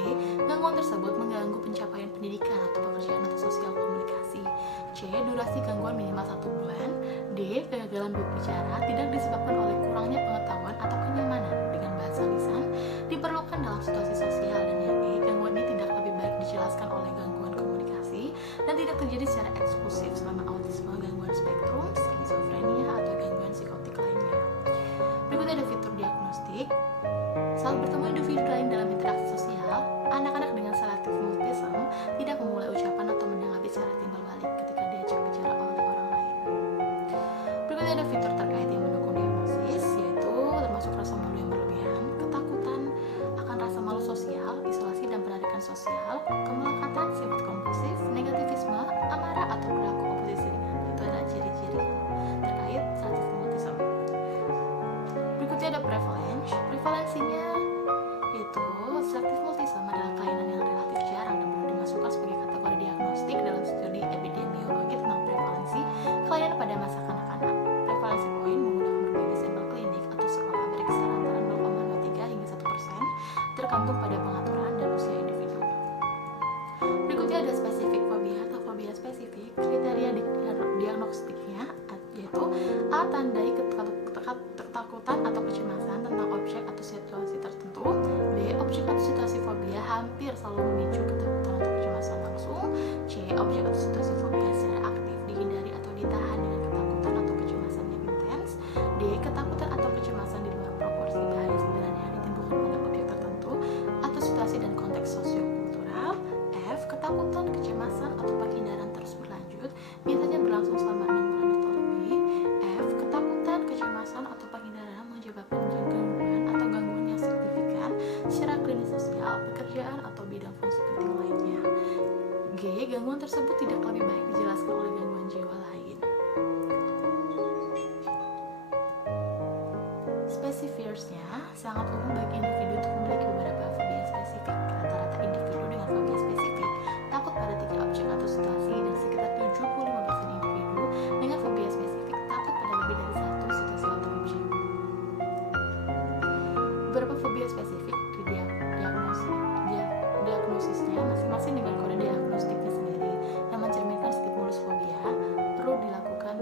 Gangguan tersebut mengganggu pencapaian pendidikan atau pekerjaan atau sosial komunikasi. C. Durasi gangguan minimal 1 bulan. D. Kegagalan berbicara tidak disebabkan oleh kurangnya pengetahuan atau kenyamanan dengan bahasa lisan diperlukan dalam situasi sosial. Dan yang E. Gangguan ini tidak lebih baik dijelaskan oleh gangguan komunikasi dan tidak terjadi secara eksklusif selama autisme, gangguan spektrum, skizofrenia, atau gangguan psikotik lainnya. Berikutnya ada fitur diagnostik. Saat bertemu individu lain dalam interaksi sosial, anak-anak dengan selective multism tidak memulai ucapan atau menanggapi secara timbal balik ketika diajak bicara oleh orang lain. Berikutnya ada fitur terkait yang mendukung diagnosis, yaitu termasuk rasa malu yang berlebihan, ketakutan akan rasa malu sosial, isolasi dan penarikan sosial, kemelekatan, sifat kompulsif, negativisme, amarah, atau perilaku oposisi ringan. Itu adalah ciri-ciri terkait selective multism. Berikutnya ada prevalensinya, yaitu selective multism adalah kelainan yang relatif jarang dan belum dimasukkan sebagai kategori diagnostik dalam studi epidemiologi tentang prevalensi kelainan pada masa kanak-kanak. Prevalensi poin menggunakan berbagai sampel klinik atau sekolah berkisar antara 0,03 hingga 1%, tergantung pada pengaturan dan usia individu. Berikutnya ada spesifik fobia atau fobia spesifik. Kriteria diagnostiknya yaitu A. Tandai ketakutan atau kecemasan tentang objek atau situasi tertentu. B. Objek atau situasi fobia hampir selalu memicu ketakutan atau kecemasan langsung. C. Objek atau situasi fobia secara aktif dihindari atau ditahan dengan ketakutan atau kecemasan yang intens. D. Ketakutan atau kecemasan di luar proporsi bahaya sebenarnya yang ditimbulkan oleh objek tertentu atau situasi dan konteks sosiokultural. F. Ketakutan, kecemasan, atau penghindaran terus berlanjut, biasanya berlangsung selama 6 bulan atau lebih. F. Ketakutan, kecemasan, atau penghindaran menyebabkan gangguan atau gangguan yang signifikan secara klinis sosial, pekerjaan, atau bidang fungsi penting lainnya. G. Gangguan tersebut tidak lebih baik dijelaskan oleh gangguan jiwa lain. Spesifirsnya sangat umum bagi individu untuk memiliki beberapa fobia spesifik. Rata-rata individu dengan fobia spesifik takut pada 3 objek atau situasi, dan sekitar 75% individu dengan fobia spesifik takut pada lebih dari 1 situasi atau objek. Beberapa fobia spesifik diagnosisnya masing-masing dengan kode diagnostiknya sendiri yang mencerminkan stimulus fobia perlu dilakukan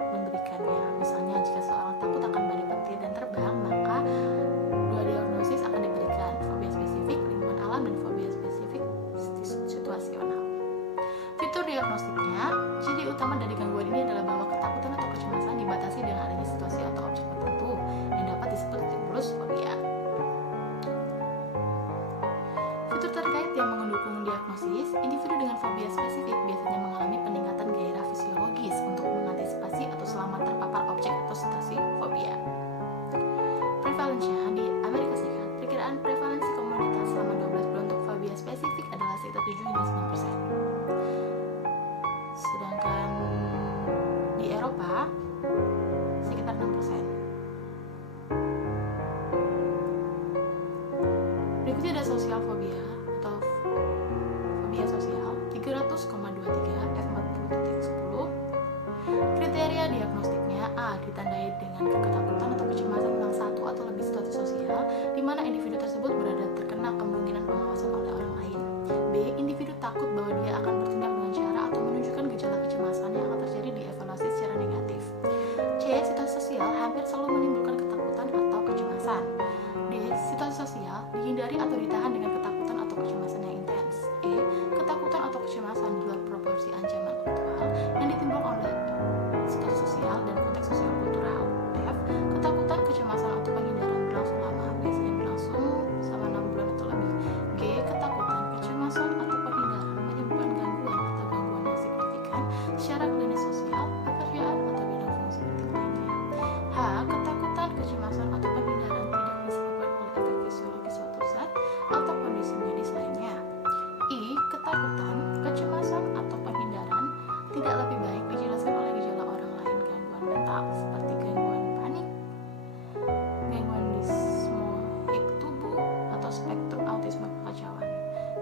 memberikannya. Misalnya jika seorang takut akan badai petir dan terbang, maka 2 diagnosis akan diberikan: fobia spesifik lingkungan alam dan fobia spesifik situasional. Fitur diagnostiknya, ciri utama dari gangguan ini adalah bahwa ketakutan atau kecemasan dibatasi dengan adanya situasi atau objek tertentu yang dapat disebut stimulus fobia. Fitur terkait yang mendukung diagnosis, individu dengan fobia spesifik biasanya mengalami peningkatan gairah fisiologis untuk mengantisipasi atau selamat terpapar objek atau situasi fobia. Prevalensinya di Amerika Serikat, perkiraan prevalensi komunitas selama 12 bulan untuk fobia spesifik adalah sekitar 7 hingga 9%. Sedangkan di Eropa sekitar 6%. Berikutnya ada sosial fobia atau fobia sosial 300,23 F40.10. Kriteria diagnostiknya: A. Ditandai dengan ketakutan atau kecemasan tentang satu atau lebih situasi sosial di mana individu tersebut berada terkena kemungkinan pengawasan oleh orang lain. B. Individu takut bahwa dia akan bertindak dengan cara atau menunjukkan gejala kecemasan yang akan terjadi di evaluasi secara negatif. C. Situasi sosial hampir lingkungan, secara klinis sosial, pekerjaan, atau bidang fungsi penting lainnya. H. Ketakutan, kecemasan, atau penghindaran tidak disebabkan oleh efek fisiologis suatu zat atau kondisi medis lainnya. I. Ketakutan, kecemasan, atau penghindaran tidak lebih baik dijelaskan oleh gejala orang lain gangguan mental seperti gangguan panik, gangguan dismoik tubuh, atau spektrum autisme kekacauan.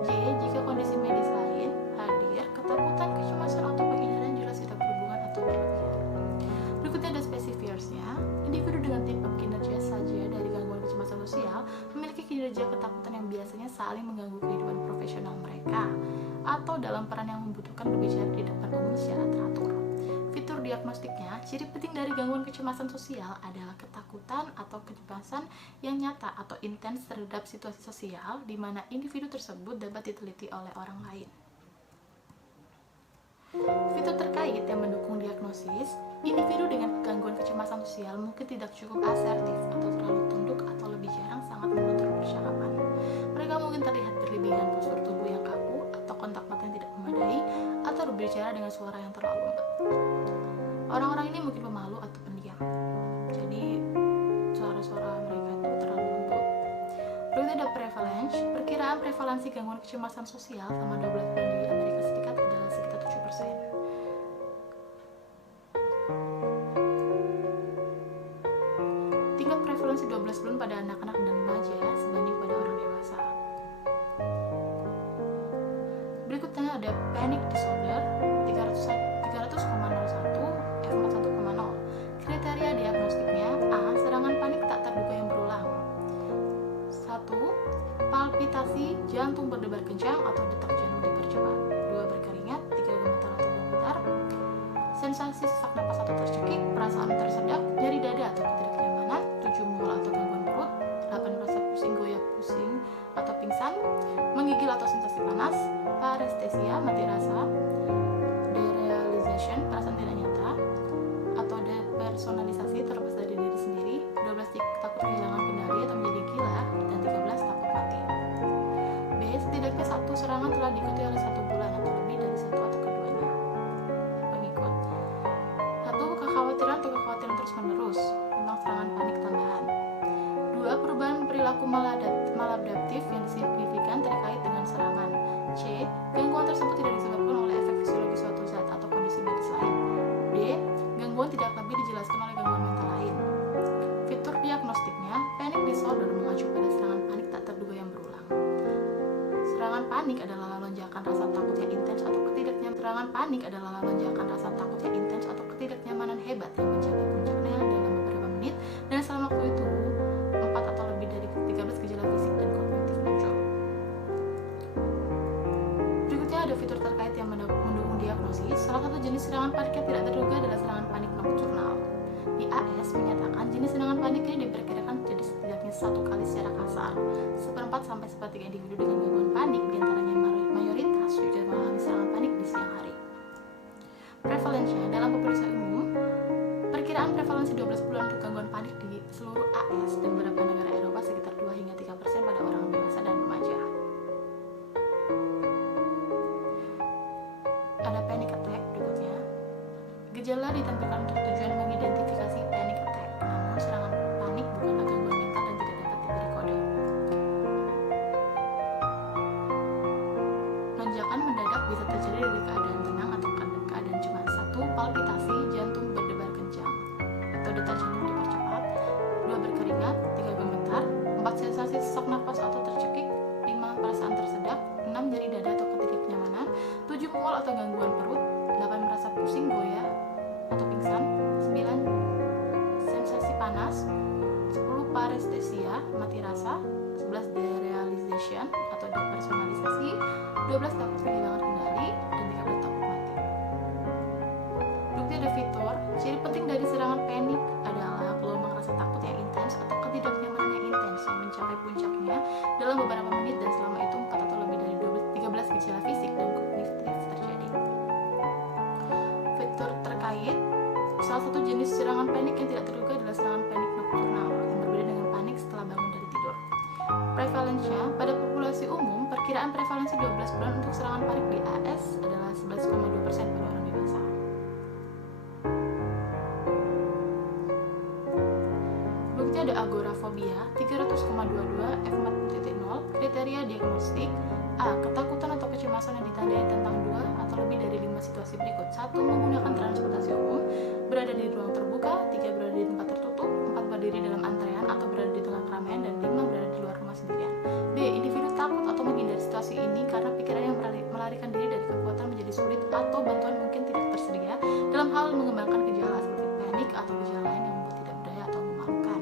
J. Jika kondisi medis lain hadir, ketakutan, kecemasan, atau penghindaran jelas tidak berhubungan atau berlebihan. Berikutnya ada spesifikasinya. Individu dengan tipe kinerja saja dari gangguan kecemasan sosial memiliki kinerja ketakutan yang biasanya saling mengganggu kehidupan profesional mereka atau dalam peran yang membutuhkan berbicara di depan umum secara teratur. Fitur diagnostiknya, ciri penting dari gangguan kecemasan sosial adalah ketakutan atau kecemasan yang nyata atau intens terhadap situasi sosial di mana individu tersebut dapat diteliti oleh orang lain. Fitur terkait yang mendukung diagnosis, individu dengan gangguan kecemasan sosial mungkin tidak cukup asertif atau terlalu tunduk atau lebih jarang sangat mengatur percakapan. Mereka mungkin terlihat berlebihan postur tubuh yang kaku atau kontak mata yang tidak memadai atau berbicara dengan suara yang terlalu lembut. Orang-orang ini mungkin pemalu atau pendiam, jadi suara-suara mereka itu terlalu lembut. Berikutnya ada prevalence. Perkiraan prevalensi gangguan kecemasan sosial selama 12 bulan di Amerika Serikat adalah sekitar 7%. Tingkat prevalensi 12 bulan pada anak-anak dan remaja sebanding pada orang dewasa. Berikutnya ada panic disorder 300,01 F41,0. Kriteria diagnostiknya: A. Serangan panik tak terduga yang berulang. 1. Palpitasi jantung berdebar kencang atau detak jantung dipercepat. 2. Berkeringat. 3. Gemetar atau bergetar. Sensasi sesak napas atau tercekik, perasaan tersedak, nyeri dada atau ketidaknyamanan. 7. Mual atau gangguan perut. 8. Merasa pusing, goyah pusing atau pingsan, menggigil atau sensasi panas. Parestesia, mati rasa. Derealization, perasaan tidak nyata atau depersonalisasi, terlepas dari diri sendiri. 12. Takut kehilangan kendali atau menjadi gila. Dan 13. Takut mati. B. Setidaknya satu serangan telah diikuti oleh 1 bulan atau lebih dari satu atau keduanya pengikut. 1. Kekhawatiran atau kekhawatiran terus menerus tentang serangan panik tambahan. 2. Perubahan perilaku maladaptif yang signifikan terkait dengan serangan. C. Gangguan tersebut tidak disebabkan oleh efek fisiologis suatu zat atau kondisi medis lain. D. Gangguan tidak lebih dijelaskan oleh gangguan mental lain. Fitur diagnostiknya, panic disorder mengacu pada serangan panik tak terduga yang berulang. Serangan panik adalah lonjakan rasa takut yang intens atau ketidaknyamanan. Serangan panik adalah lonjakan rasa takut yang intens atau ketidaknyamanan hebat yang mencapai puncaknya dalam beberapa menit, dan selama waktu itu 4 atau lebih dari 13 gejala fisik dan kognitif muncul. Berikutnya ada fitur terkait yang mendukung diagnosis. Salah satu jenis serangan panik yang tidak terduga adalah serangan panik nokturnal. IAS menyatakan jenis serangan panik ini diperkirakan terjadi setidaknya 1 kali secara kasar. 1/4 sampai 1/3 individu dengan gangguan panik, diantaranya mayoritas juga mengalami serangan panik di siang hari. Prevalensinya dalam populasi umum, perkiraan prevalensi 12 bulan untuk gangguan panik di seluruh AS dan beberapa negara Eropa sekitar 2 hingga 3% pada orang dewasa dan remaja. Ada panic attack berikutnya. Gejala ditampilkan untuk tujuan mengidentifikasi panic attack, namun serangan panik bukanlah gangguan mental dan tidak dapat diberi kode. Lonjakan mendadak bisa terjadi dari keadaan tenang atau keadaan cemas. 1. Palpitasi jantung berdebar kencang atau detak jantung dipercepat. 2. Berkeringat. 3. Gemetar. 4. Sensasi sesak napas atau tercekik. 5. Perasaan tersedak. 6. Nyeri dada atau ketidaknyamanan. 7. Mual atau gangguan perut. 8. Merasa pusing, goyah atau pingsan. 9. Sensasi panas. 10. Parestesia, mati rasa. 11. Derealization atau depersonalisasi. 12. Takut kehilangan kendali. Dan 13. Takut mati. Berikutnya ada fitur. Ciri penting dari serangan panik adalah gelombang rasa takut yang intens atau ketidaknyamanan yang intens yang mencapai puncaknya dalam beberapa menit, dan selama itu 4 atau lebih dari 13 gejala fisik dan kognitif terjadi. Fitur terkait, salah satu jenis serangan panik yang tidak terduga adalah serangan panik nokturnal yang berbeda dengan panik setelah bangun dari tidur. Prevalensinya, pada populasi umum, perkiraan prevalensi 12 bulan untuk serangan panik di AS adalah 11,2% pada orang dewasa. Metode agorafobia 300,22 F4.0. Kriteria diagnostik: A. Ketakutan atau kecemasan yang ditandai tentang 2 atau lebih dari 5 situasi berikut. 1. Menggunakan transportasi umum, berada di ruang terbuka. 3. Berada di tempat tertutup. 4. Berdiri dalam antrean atau berada di tengah keramaian. Dan 5. Berada di luar rumah sendirian. B. Individu takut atau menghindari situasi ini karena pikirannya melarikan diri dari kekuatan menjadi sulit atau bantuan mungkin tidak tersedia dalam hal mengembangkan gejala seperti panik atau gejala lain yang membuat tidak berdaya atau memalukan.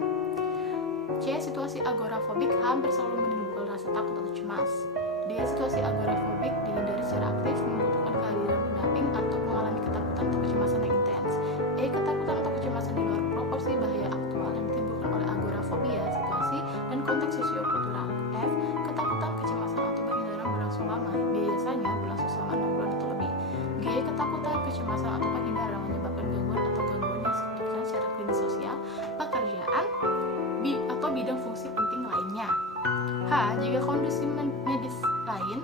C. Situasi agorafobik hampir selalu menimbulkan rasa takut atau cemas. D. Situasi agorafobik dihindari secara aktif, membutuhkan kehadiran pendamping atau mengalami ketakutan atau kecemasan yang intens. E. Ketakutan atau kecemasan di luar proporsi bahaya aktual yang ditimbulkan oleh agorafobia, situasi dan konteks sosiokultural. F. Ketakutan, kecemasan atau penghindaran berlangsung lama, biasanya berlangsung selama 6 bulan atau lebih. G. Ketakutan, kecemasan atau penghindaran menyebabkan gangguan atau gangguan yang signifikan secara klinis sosial, pekerjaan, atau bidang fungsi penting lainnya. H. Jika kondisi medis lain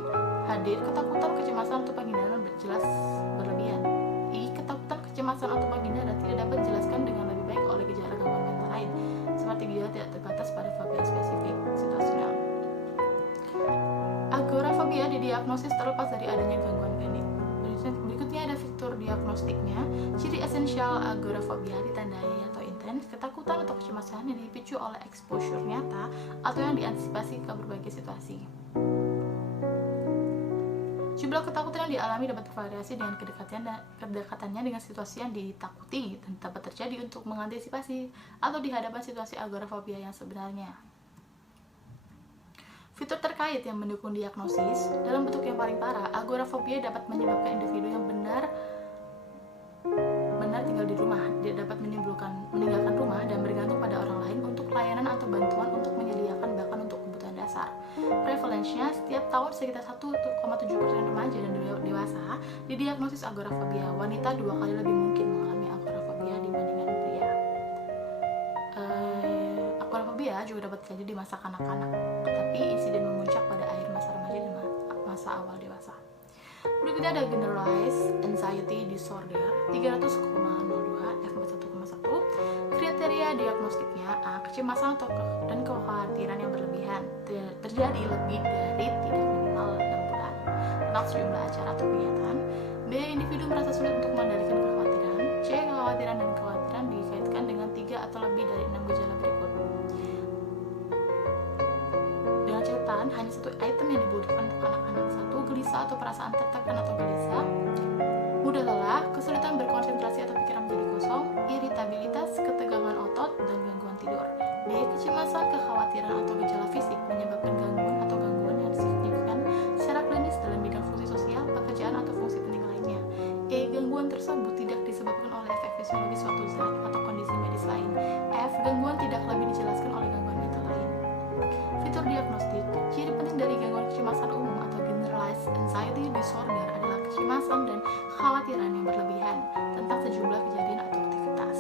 hadir, ketakutan, kecemasan atau penghindaran jelas berlebihan. I. Ketakutan, kecemasan atau penghindaran tidak dapat dijelaskan dengan lebih baik oleh gejala gangguan mental lain, seperti gejala tidak terbatas pada fobia spesifik situasional. Agorafobia didiagnosis terlepas dari adanya gangguan klinik. Berikutnya ada fitur diagnostiknya. Ciri esensial agorafobia ditandai atau intens ketakutan atau kecemasan yang dipicu oleh exposure nyata atau yang diantisipasi ke berbagai situasi. Jumlah ketakutan yang dialami dapat bervariasi dengan kedekatannya dengan situasi yang ditakuti dan dapat terjadi untuk mengantisipasi atau di hadapan situasi agorafobia yang sebenarnya. Fitur terkait yang mendukung diagnosis, dalam bentuk yang paling parah, agorafobia dapat menyebabkan individu yang benar tinggal di rumah, dia dapat meninggalkan rumah dan bergantung pada orang lain untuk layanan atau bantuan untuk menyediakan bahkan untuk kebutuhan dasar. Prevalensinya setiap tahun sekitar 1,7% remaja dan dewasa didiagnosis agorafobia. Wanita 2 kali lebih mungkin mengalami agorafobia dibandingkan pria. Agorafobia juga dapat terjadi di masa kanak-kanak, tapi insiden memuncak pada akhir masa remaja dan masa awal dewasa. Berikutnya ada Generalized Anxiety Disorder 300,02 F41,1. Kriteria diagnostiknya: A. Kecemasan dan kekhawatiran yang berlebihan terjadi lebih dari tidak minimal 6 bulan tentang sejumlah acara atau kegiatan. B. Individu merasa sulit untuk mengendalikan kekhawatiran. C. Kekhawatiran dan kekhawatiran dikaitkan dengan 3 atau lebih dari 6 gejala berikut. Dengan catatan, hanya satu item yang dibutuhkan untuk anak-anak. 1. Gelisah atau perasaan tertekan atau gelisah, mudah lelah, kesulitan berkonsentrasi atau pikiran menjadi kosong, iritabilitas, ketegangan otot, dan gangguan tidur. B. Kecemasan, kekhawatiran atau gejala fisik menyebabkan gangguan atau gangguan yang signifikan secara klinis dalam bidang fungsi sosial, pekerjaan, atau fungsi penting lainnya. E. Gangguan tersebut tidak disebabkan oleh efek fisiologis suatu zat atau kondisi medis lain. F. Gangguan tidak lebih dijelaskan oleh gangguan mental lain. Fitur diagnostik. Ciri penting dari gangguan kecemasan umum atau Generalized Anxiety Disorder adalah kecemasan dan kekhawatiran yang berlebihan tentang sejumlah kejadian atau aktivitas.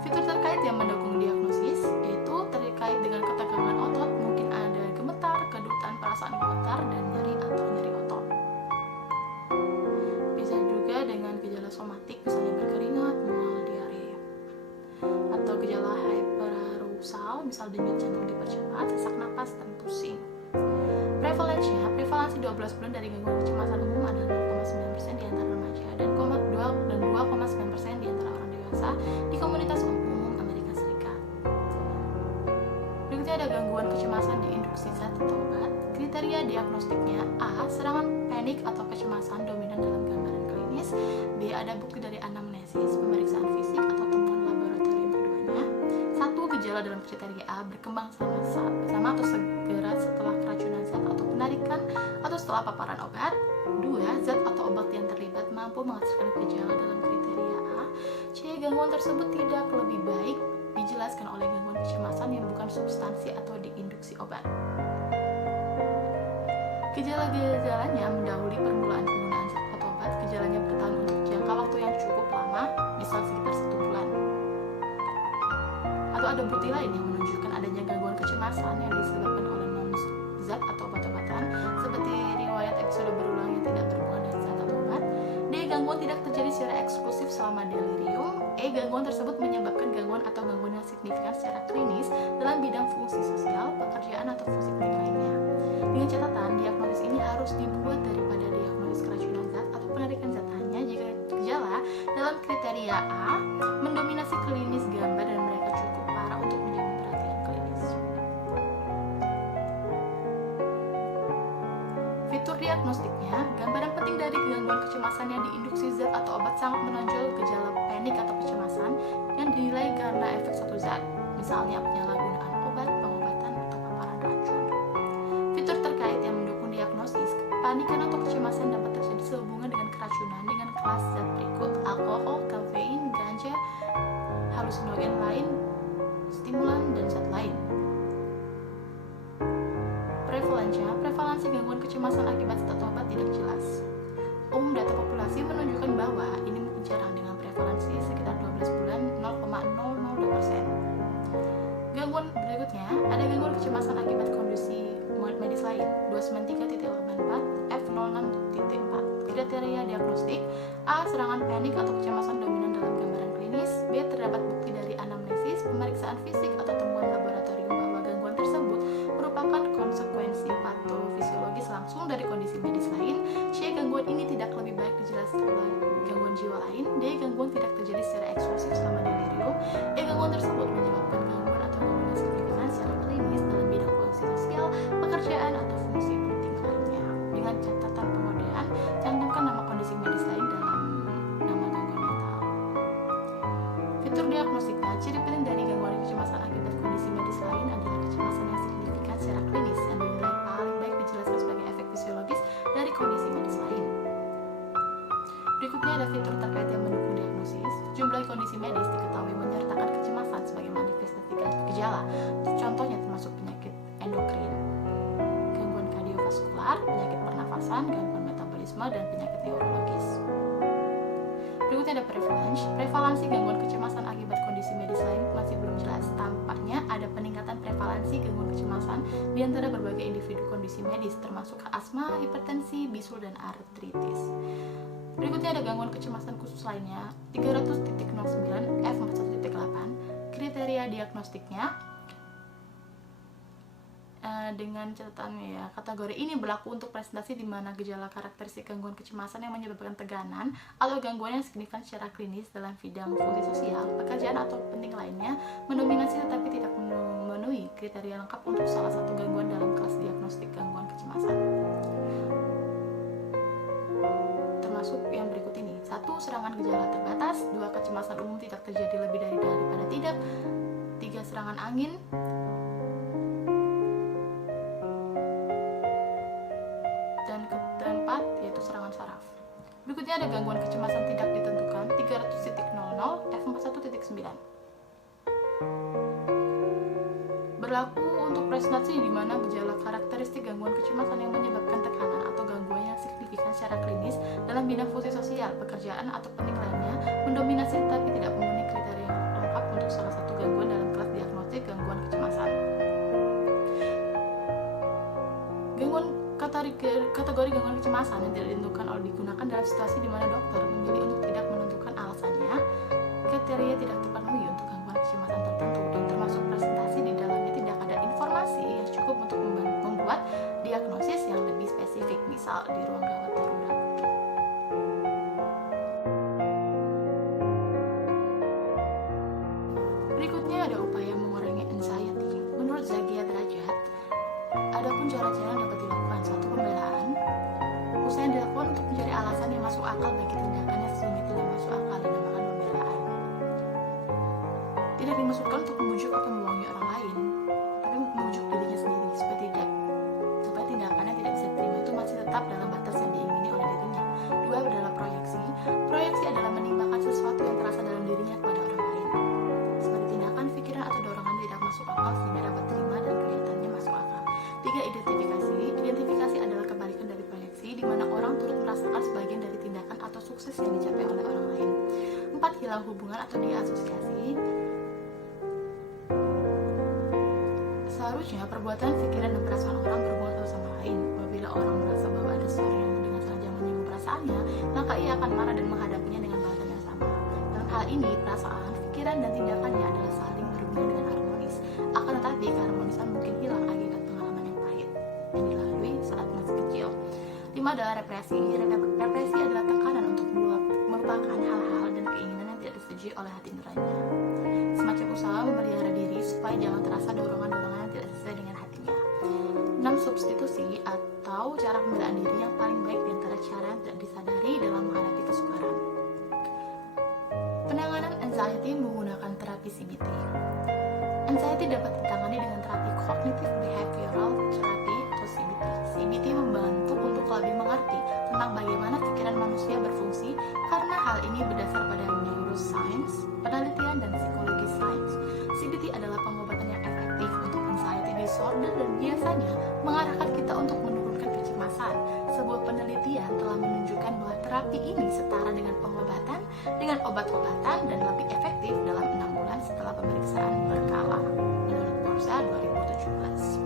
Fitur terkait yang mendukung diagnosis yaitu terkait dengan ketegangan otot, mungkin ada gemetar, kedutan, perasaan gemetar, dan nyeri atau nyeri otot. Bisa juga dengan gejala somatik, misalnya berkeringat, mual, diare, atau gejala hyperarousal, misal denyut jantung dipercepat, sesak napas, dan pusing. Prevalensi 12 bulan dari gangguan kecemasan umum adalah 0,9% di antara remaja dan 2,9% di antara orang dewasa di komunitas umum Amerika Serikat. Berikutnya ada gangguan kecemasan diinduksi zat atau obat. Kriteria diagnostiknya: A. Serangan panik atau kecemasan dominan dalam gambaran klinis. B. Ada bukti dari anamnesis, pemeriksaan fisik, atau temuan laboratorium keduanya. 1. Gejala dalam kriteria A berkembang bersama atau segera setelah keracunan zat atau penarikan atau setelah paparan obat. 2. Zat atau obat yang terlibat mampu menghasilkan gejala dalam kriteria A. C. Gangguan tersebut tidak lebih baik dijelaskan oleh gangguan kecemasan yang bukan substansi atau diinduksi obat. Gejala-gejalanya mendahului permulaan penggunaan zat atau obat. Gejalanya bertahan untuk jangka waktu yang cukup lama, misal sekitar 1 bulan. Atau ada bukti lain yang menunjukkan adanya gangguan kecemasan yang disebabkan oleh non-zat atau obat-obatan, seperti riwayat episode berulang yang tidak berhubungan dengan zat atau obat. D. Gangguan tidak terjadi secara eksklusif selama selama delirium. Gangguan tersebut menyebabkan gangguan atau gangguan yang signifikan secara klinis dalam bidang fungsi sosial, pekerjaan, atau fungsi penting lainnya. Dengan catatan, diagnosis ini harus dibuat daripada diagnosis keracunan zat atau penarikan zat hanya jika gejala dalam kriteria A mendominasi klinis gambar dan mereka cukup parah untuk menjamin perhatian klinis. Fitur diagnostiknya, gambaran penting dari gangguan kecemasan yang diinduksi zat atau obat sangat menonjol gejala panik atau kecemasan yang dinilai karena efek suatu zat, misalnya penyalahgunaan obat, pengobatan, atau paparan racun. Fitur terkait yang mendukung diagnosis, kepanikan atau kecemasan dapat terjadi sehubungan dengan keracunan dengan kelas zat berikut: alkohol, kafein, ganja, halusinogen lain, stimulan, dan zat lain. Prevalensi gangguan kecemasan akibat zat atau obat tidak jelas. Umum data populasi menunjukkan bahwa ini mungkin jarang dengan prevalensi sekitar 12 bulan 0,002%. Gangguan berikutnya, ada gangguan kecemasan akibat kondisi medis lain 293.84 F06.4. Kriteria diagnostik: A. Serangan panik atau kecemasan dominan dalam gambaran klinis. B. Terdapat bukti dari anamnesis, pemeriksaan fisik, atau temuan laboratorium bahwa gangguan tersebut merupakan konsekuensi patofisiologis langsung dari kondisi medis lain. C. Gangguan ini tidak lebih baik dijelaskan oleh gangguan jiwa lain. D. Gangguan tidak terjadi secara eksklusif selama delirium. Gangguan tersebut menyebabkan gangguan atau gangguan yang signifikan secara klinis dalam bidang fungsi sosial, pekerjaan, atau fungsi penting lainnya. Dengan catatan pengodean, cantumkan nama kondisi medis lain dalam nama gangguan mental. Fitur diagnostiknya, ciri penting dari gangguan kecemasan akibat kondisi medis lain adalah kecemasan yang signifikan secara klinis yang dinilai paling baik dijelaskan sebagai efek fisiologis dari kondisi medis lain. Berikutnya ada fitur terkait yang mendukung diagnosis. Jumlah kondisi medis diketahui menyertakan kecemasan sebagai manifestasi gejala. Contohnya termasuk penyakit endokrin, gangguan kardiovaskular, penyakit pernafasan, gangguan metabolisme, dan penyakit neurologis. Berikutnya ada prevalensi gangguan kecemasan akibat kondisi medis lain masih belum jelas. Tampaknya ada peningkatan prevalensi gangguan kecemasan di antara berbagai individu kondisi medis, termasuk asma, hipertensi, bisul, dan artritis. Berikutnya ada gangguan kecemasan khusus lainnya 300.09 F41.8. Kriteria diagnostiknya, dengan catatan ya, kategori ini berlaku untuk presentasi di mana gejala karakteristik gangguan kecemasan yang menyebabkan teganan atau gangguan yang signifikan secara klinis dalam bidang fungsi sosial, pekerjaan, atau penting lainnya mendominasi tetapi tidak memenuhi kriteria lengkap untuk salah satu gangguan dalam kelas diagnostik gangguan kecemasan. Termasuk yang berikut ini: 1. Serangan gejala terbatas. 2. Kecemasan umum tidak terjadi lebih daripada tidak. 3. Serangan angin. Dan keempat yaitu serangan saraf. Berikutnya ada gangguan kecemasan tidak ditentukan 300.00 F41.9. Berlaku untuk presentasi di mana gejala karakteristik gangguan kecemasan yang menyebabkan tekanan atau gangguan yang signifikan secara klinis dalam bidang fungsi sosial, pekerjaan, atau penting lainnya mendominasi tetapi tidak memenuhi kriteria lengkap untuk salah satu gangguan dalam kelas diagnostik gangguan kecemasan. Kategori gangguan kecemasan yang tidak ditentukan oleh digunakan dalam situasi di mana dokter memilih untuk tidak menentukan alasannya. Kriteria tidak terpenuhi untuk gangguan kecemasan tertentu dan termasuk presentasi di dalamnya tidak ada informasi yang cukup untuk membuat diagnosis yang lebih spesifik, misal di ruang gawat darurat. Berikutnya ada upaya mengurangi anxiety. Menurut Zagia Derajat, adapun cara-cara yang dapat dilakukan: 1. Pembelaan. Usaha yang dilakukan untuk mencari alasan yang masuk akal bagi tindakan yang sesungguhnya tidak masuk akal dinamakan pembelaan. Tidak dimaksudkan untuk membujuk atau membohongi orang lain, tapi membujuk dirinya sendiri supaya tindakannya tidak bisa diterima itu masih tetap dalam batas yang diingini oleh dirinya. 2. Adalah proyeksi. Proyeksi adalah menimbangkan sesuatu yang terasa dalam dirinya kepada orang lain, seperti tindakan, pikiran, atau dorongan tidak masuk akal sehingga dapat terima dan kelihatannya masuk akal. 3. Identifikasi. Identifikasi adalah kebalikan dari proyeksi, di mana orang turut merasakan sebagian dari tindakan atau sukses yang dicapai oleh orang lain. 4. Hilang hubungan atau diasosiasi. Seharusnya perbuatan, pikiran, dan perasaan orang berhubungan satu sama lain. Apabila orang merasa bahwa ada seseorang yang dengan sengaja menyinggung perasaannya, maka ia akan marah dan menghadapinya dengan bahasa yang sama. ini, perasaan, pikiran, dan tindakannya adalah saling berhubungan dengan harmonis. Akan tetapi, keharmonisan mungkin hilang akibat pengalaman yang pahit yang dilalui saat masih kecil. 5 adalah represi. Represi adalah tekanan untuk melupakan hal-hal dan keinginan yang tidak disetujui oleh hati nuraninya. Semacam usaha memelihara diri supaya jangan terasa dorongan-dorongan yang tidak sesuai dengan hatinya. 6. Substitusi atau cara pembelaan diri yang paling baik di antara cara yang tidak disadari dalam menghadapi kesukaran. Penanganan anxiety menggunakan terapi CBT. Anxiety dapat ditangani dengan terapi Cognitive Behavioral Therapy atau CBT. CBT membantu untuk lebih mengerti tentang bagaimana pikiran manusia berfungsi karena hal ini berdasar pada neuroscience, penelitian, dan psikologi sains. CBT adalah pengobatan yang efektif untuk anxiety disorder dan biasanya mengarahkan kita untuk menurunkan kecemasan. Sebuah penelitian telah menunjukkan bahwa terapi ini setara dengan pengobatan dengan obat-obatan dan lebih efektif dalam 6 bulan setelah pemeriksaan berkala, menurut Borsa 2017.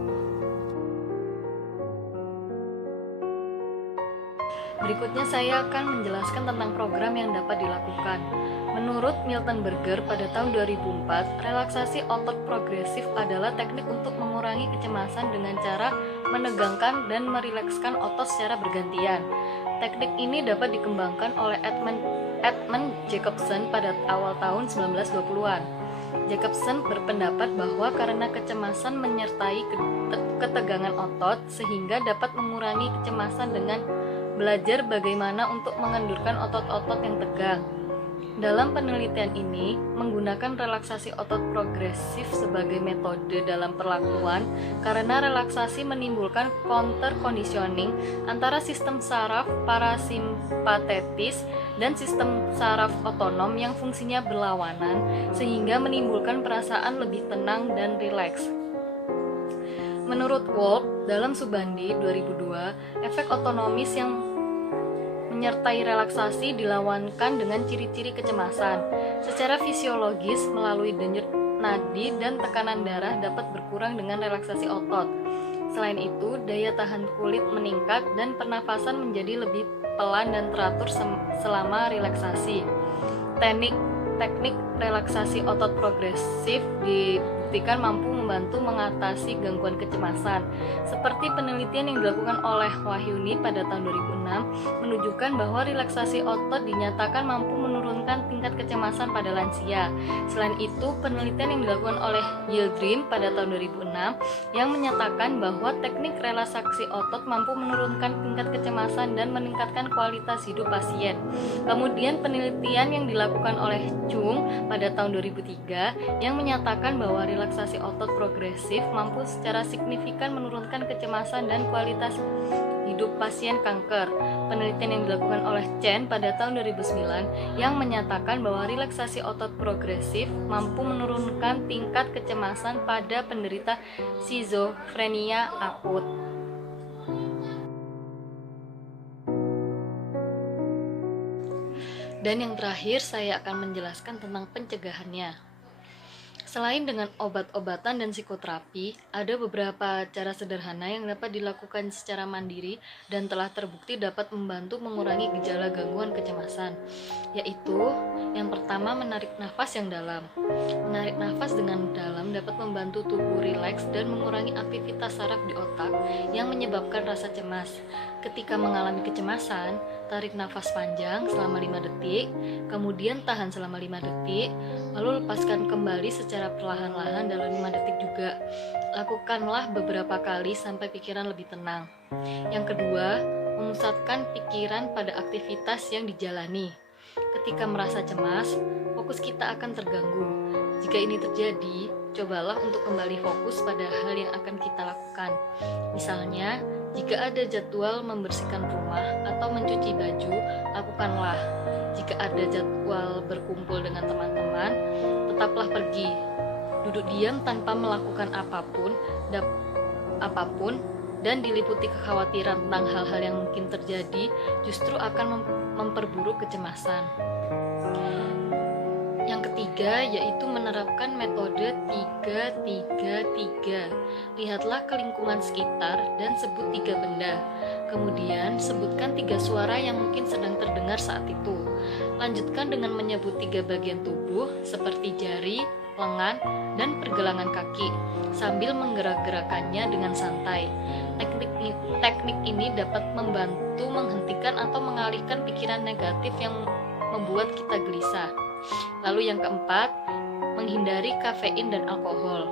Berikutnya saya akan menjelaskan tentang program yang dapat dilakukan. Menurut Milton Berger pada tahun 2004, relaksasi otot progresif adalah teknik untuk mengurangi kecemasan dengan cara menegangkan dan merilekskan otot secara bergantian. Teknik ini dapat dikembangkan oleh Edmund Jacobson pada awal tahun 1920-an. Jacobson berpendapat bahwa karena kecemasan menyertai ketegangan otot sehingga dapat mengurangi kecemasan dengan belajar bagaimana untuk mengendurkan otot-otot yang tegang. Dalam penelitian ini, menggunakan relaksasi otot progresif sebagai metode dalam perlakuan karena relaksasi menimbulkan counter conditioning antara sistem saraf parasimpatetis dan sistem saraf otonom yang fungsinya berlawanan sehingga menimbulkan perasaan lebih tenang dan rileks. Menurut Wolf, dalam Subandi 2002, efek otonomis yang menyertai relaksasi dilawankan dengan ciri-ciri kecemasan. Secara fisiologis, melalui denyut nadi dan tekanan darah dapat berkurang dengan relaksasi otot. Selain itu, daya tahan kulit meningkat dan pernafasan menjadi lebih pelan dan teratur selama relaksasi. Teknik relaksasi otot progresif dibuktikan mampu membantu mengatasi gangguan kecemasan. Seperti penelitian yang dilakukan oleh Wahyuni pada tahun 2006 menunjukkan bahwa relaksasi otot dinyatakan mampu menurunkan tingkat kecemasan pada lansia. Selain itu, penelitian yang dilakukan oleh Yildirim pada tahun 2006 yang menyatakan bahwa teknik relaksasi otot mampu menurunkan tingkat kecemasan dan meningkatkan kualitas hidup pasien. Kemudian penelitian yang dilakukan oleh Chung pada tahun 2003 yang menyatakan bahwa relaksasi otot progresif mampu secara signifikan menurunkan kecemasan dan kualitas hidup pasien kanker. Penelitian yang dilakukan oleh Chen pada tahun 2009 yang menyatakan bahwa relaksasi otot progresif mampu menurunkan tingkat kecemasan pada penderita skizofrenia akut. Dan yang terakhir, saya akan menjelaskan tentang pencegahannya. Selain dengan obat-obatan dan psikoterapi, ada beberapa cara sederhana yang dapat dilakukan secara mandiri dan telah terbukti dapat membantu mengurangi gejala gangguan kecemasan, yaitu yang pertama, menarik nafas yang dalam. Menarik nafas dengan dalam dapat membantu tubuh rileks dan mengurangi aktivitas saraf di otak yang menyebabkan rasa cemas. Ketika mengalami kecemasan, tarik nafas panjang selama 5 detik, kemudian tahan selama 5 detik, lalu lepaskan kembali secara perlahan-lahan dalam 5 detik juga. Lakukanlah beberapa kali sampai pikiran lebih tenang. Yang kedua, memusatkan pikiran pada aktivitas yang dijalani. Ketika merasa cemas, fokus kita akan terganggu. Jika ini terjadi, cobalah untuk kembali fokus pada hal yang akan kita lakukan. Misalnya, jika ada jadwal membersihkan rumah atau mencuci baju, lakukanlah. Jika ada jadwal berkumpul dengan teman-teman, tetaplah pergi. Duduk diam tanpa melakukan apapun dan diliputi kekhawatiran tentang hal-hal yang mungkin terjadi justru akan memperburuk kecemasan. Yang ketiga yaitu menerapkan metode 3-3-3. Lihatlah ke lingkungan sekitar dan sebut 3 benda. Kemudian sebutkan 3 suara yang mungkin sedang terdengar saat itu. Lanjutkan dengan menyebut 3 bagian tubuh seperti jari, lengan, dan pergelangan kaki sambil menggerak-gerakannya dengan santai. Teknik ini dapat membantu menghentikan atau mengalihkan pikiran negatif yang membuat kita gelisah. Lalu yang keempat, menghindari kafein dan alkohol.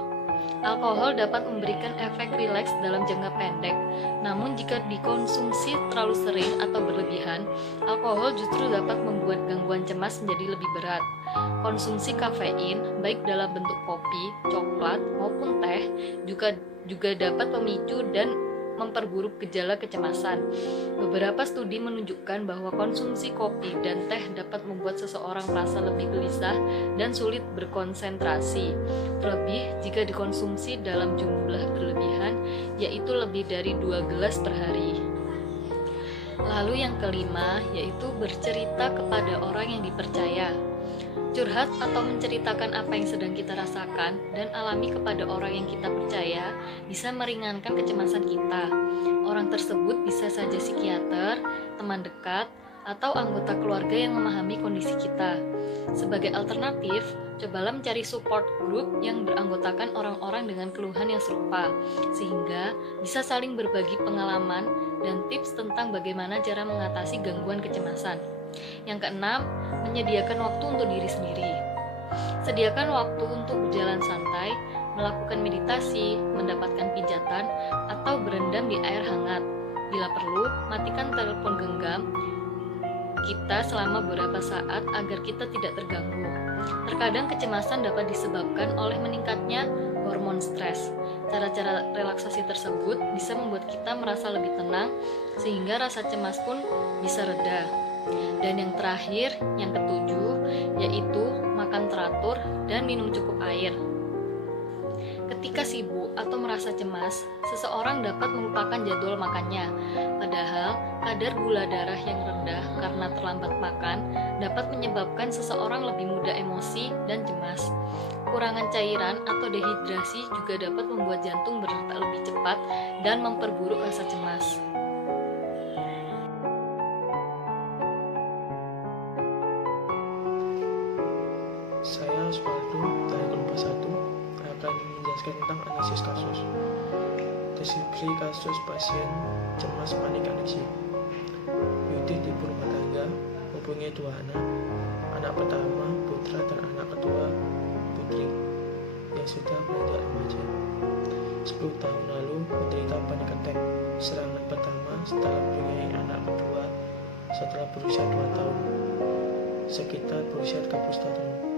Alkohol dapat memberikan efek rileks dalam jangka pendek, namun jika dikonsumsi terlalu sering atau berlebihan, alkohol justru dapat membuat gangguan cemas menjadi lebih berat. Konsumsi kafein, baik dalam bentuk kopi, coklat, maupun teh, juga dapat memicu dan memperburuk gejala kecemasan. Beberapa studi menunjukkan bahwa konsumsi kopi dan teh dapat membuat seseorang merasa lebih gelisah dan sulit berkonsentrasi. Terlebih jika dikonsumsi dalam jumlah berlebihan, yaitu lebih dari 2 gelas per hari. Lalu yang kelima, yaitu bercerita kepada orang yang dipercaya. Curhat atau menceritakan apa yang sedang kita rasakan dan alami kepada orang yang kita percaya bisa meringankan kecemasan kita. Orang tersebut bisa saja psikiater, teman dekat, atau anggota keluarga yang memahami kondisi kita. Sebagai alternatif, cobalah mencari support group yang beranggotakan orang-orang dengan keluhan yang serupa, sehingga bisa saling berbagi pengalaman dan tips tentang bagaimana cara mengatasi gangguan kecemasan. Yang keenam, menyediakan waktu untuk diri sendiri. Sediakan waktu untuk berjalan santai, melakukan meditasi, mendapatkan pijatan, atau berendam di air hangat. Bila perlu, matikan telepon genggam kita selama beberapa saat agar kita tidak terganggu. Terkadang kecemasan dapat disebabkan oleh meningkatnya hormon stres. Cara-cara relaksasi tersebut bisa membuat kita merasa lebih tenang, sehingga rasa cemas pun bisa reda. Dan yang terakhir, yang ketujuh, yaitu makan teratur dan minum cukup air. Ketika sibuk atau merasa cemas, seseorang dapat melupakan jadwal makannya. Padahal, kadar gula darah yang rendah karena terlambat makan dapat menyebabkan seseorang lebih mudah emosi dan cemas. Kurangan cairan atau dehidrasi juga dapat membuat jantung berdetak lebih cepat dan memperburuk rasa cemas. Saya Osvaldo dari kelompok 1 akan menjelaskan tentang analisis kasus. Deskripsi kasus pasien cemas panik aneksi. Yudit ibu rumah tangga, mempunyai 2 anak. Anak pertama putra dan anak kedua putri yang sudah beranjak remaja. 10 tahun lalu menderita panic attack. Serangan pertama setelah mempunyai anak kedua setelah berusia 2 tahun, sekitar berusia 31 tahun.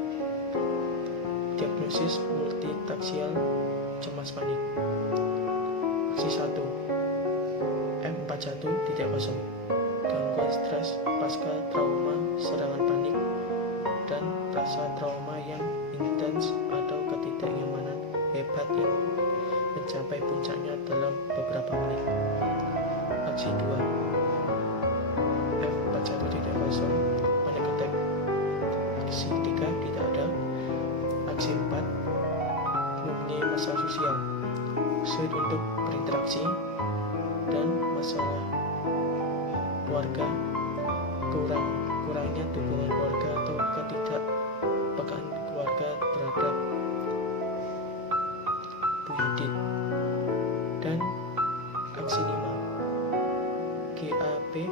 Diagnosis multitaksial cemas panik. Aksi 1, M41.0, gangguan stres pasca trauma serangan panik dan rasa trauma yang intens atau ketidaknyamanan hebat yang mencapai puncaknya dalam beberapa menit. Aksi 2, F41.0, panic attack. Aksi 3, tidak ada. Aksi 4, mempunyai masalah sosial, sulit untuk berinteraksi, dan masalah keluarga, kurangnya dukungan keluarga atau ketidakpekaan keluarga terhadap Bu Yudit. Dan aksi 5, GAP,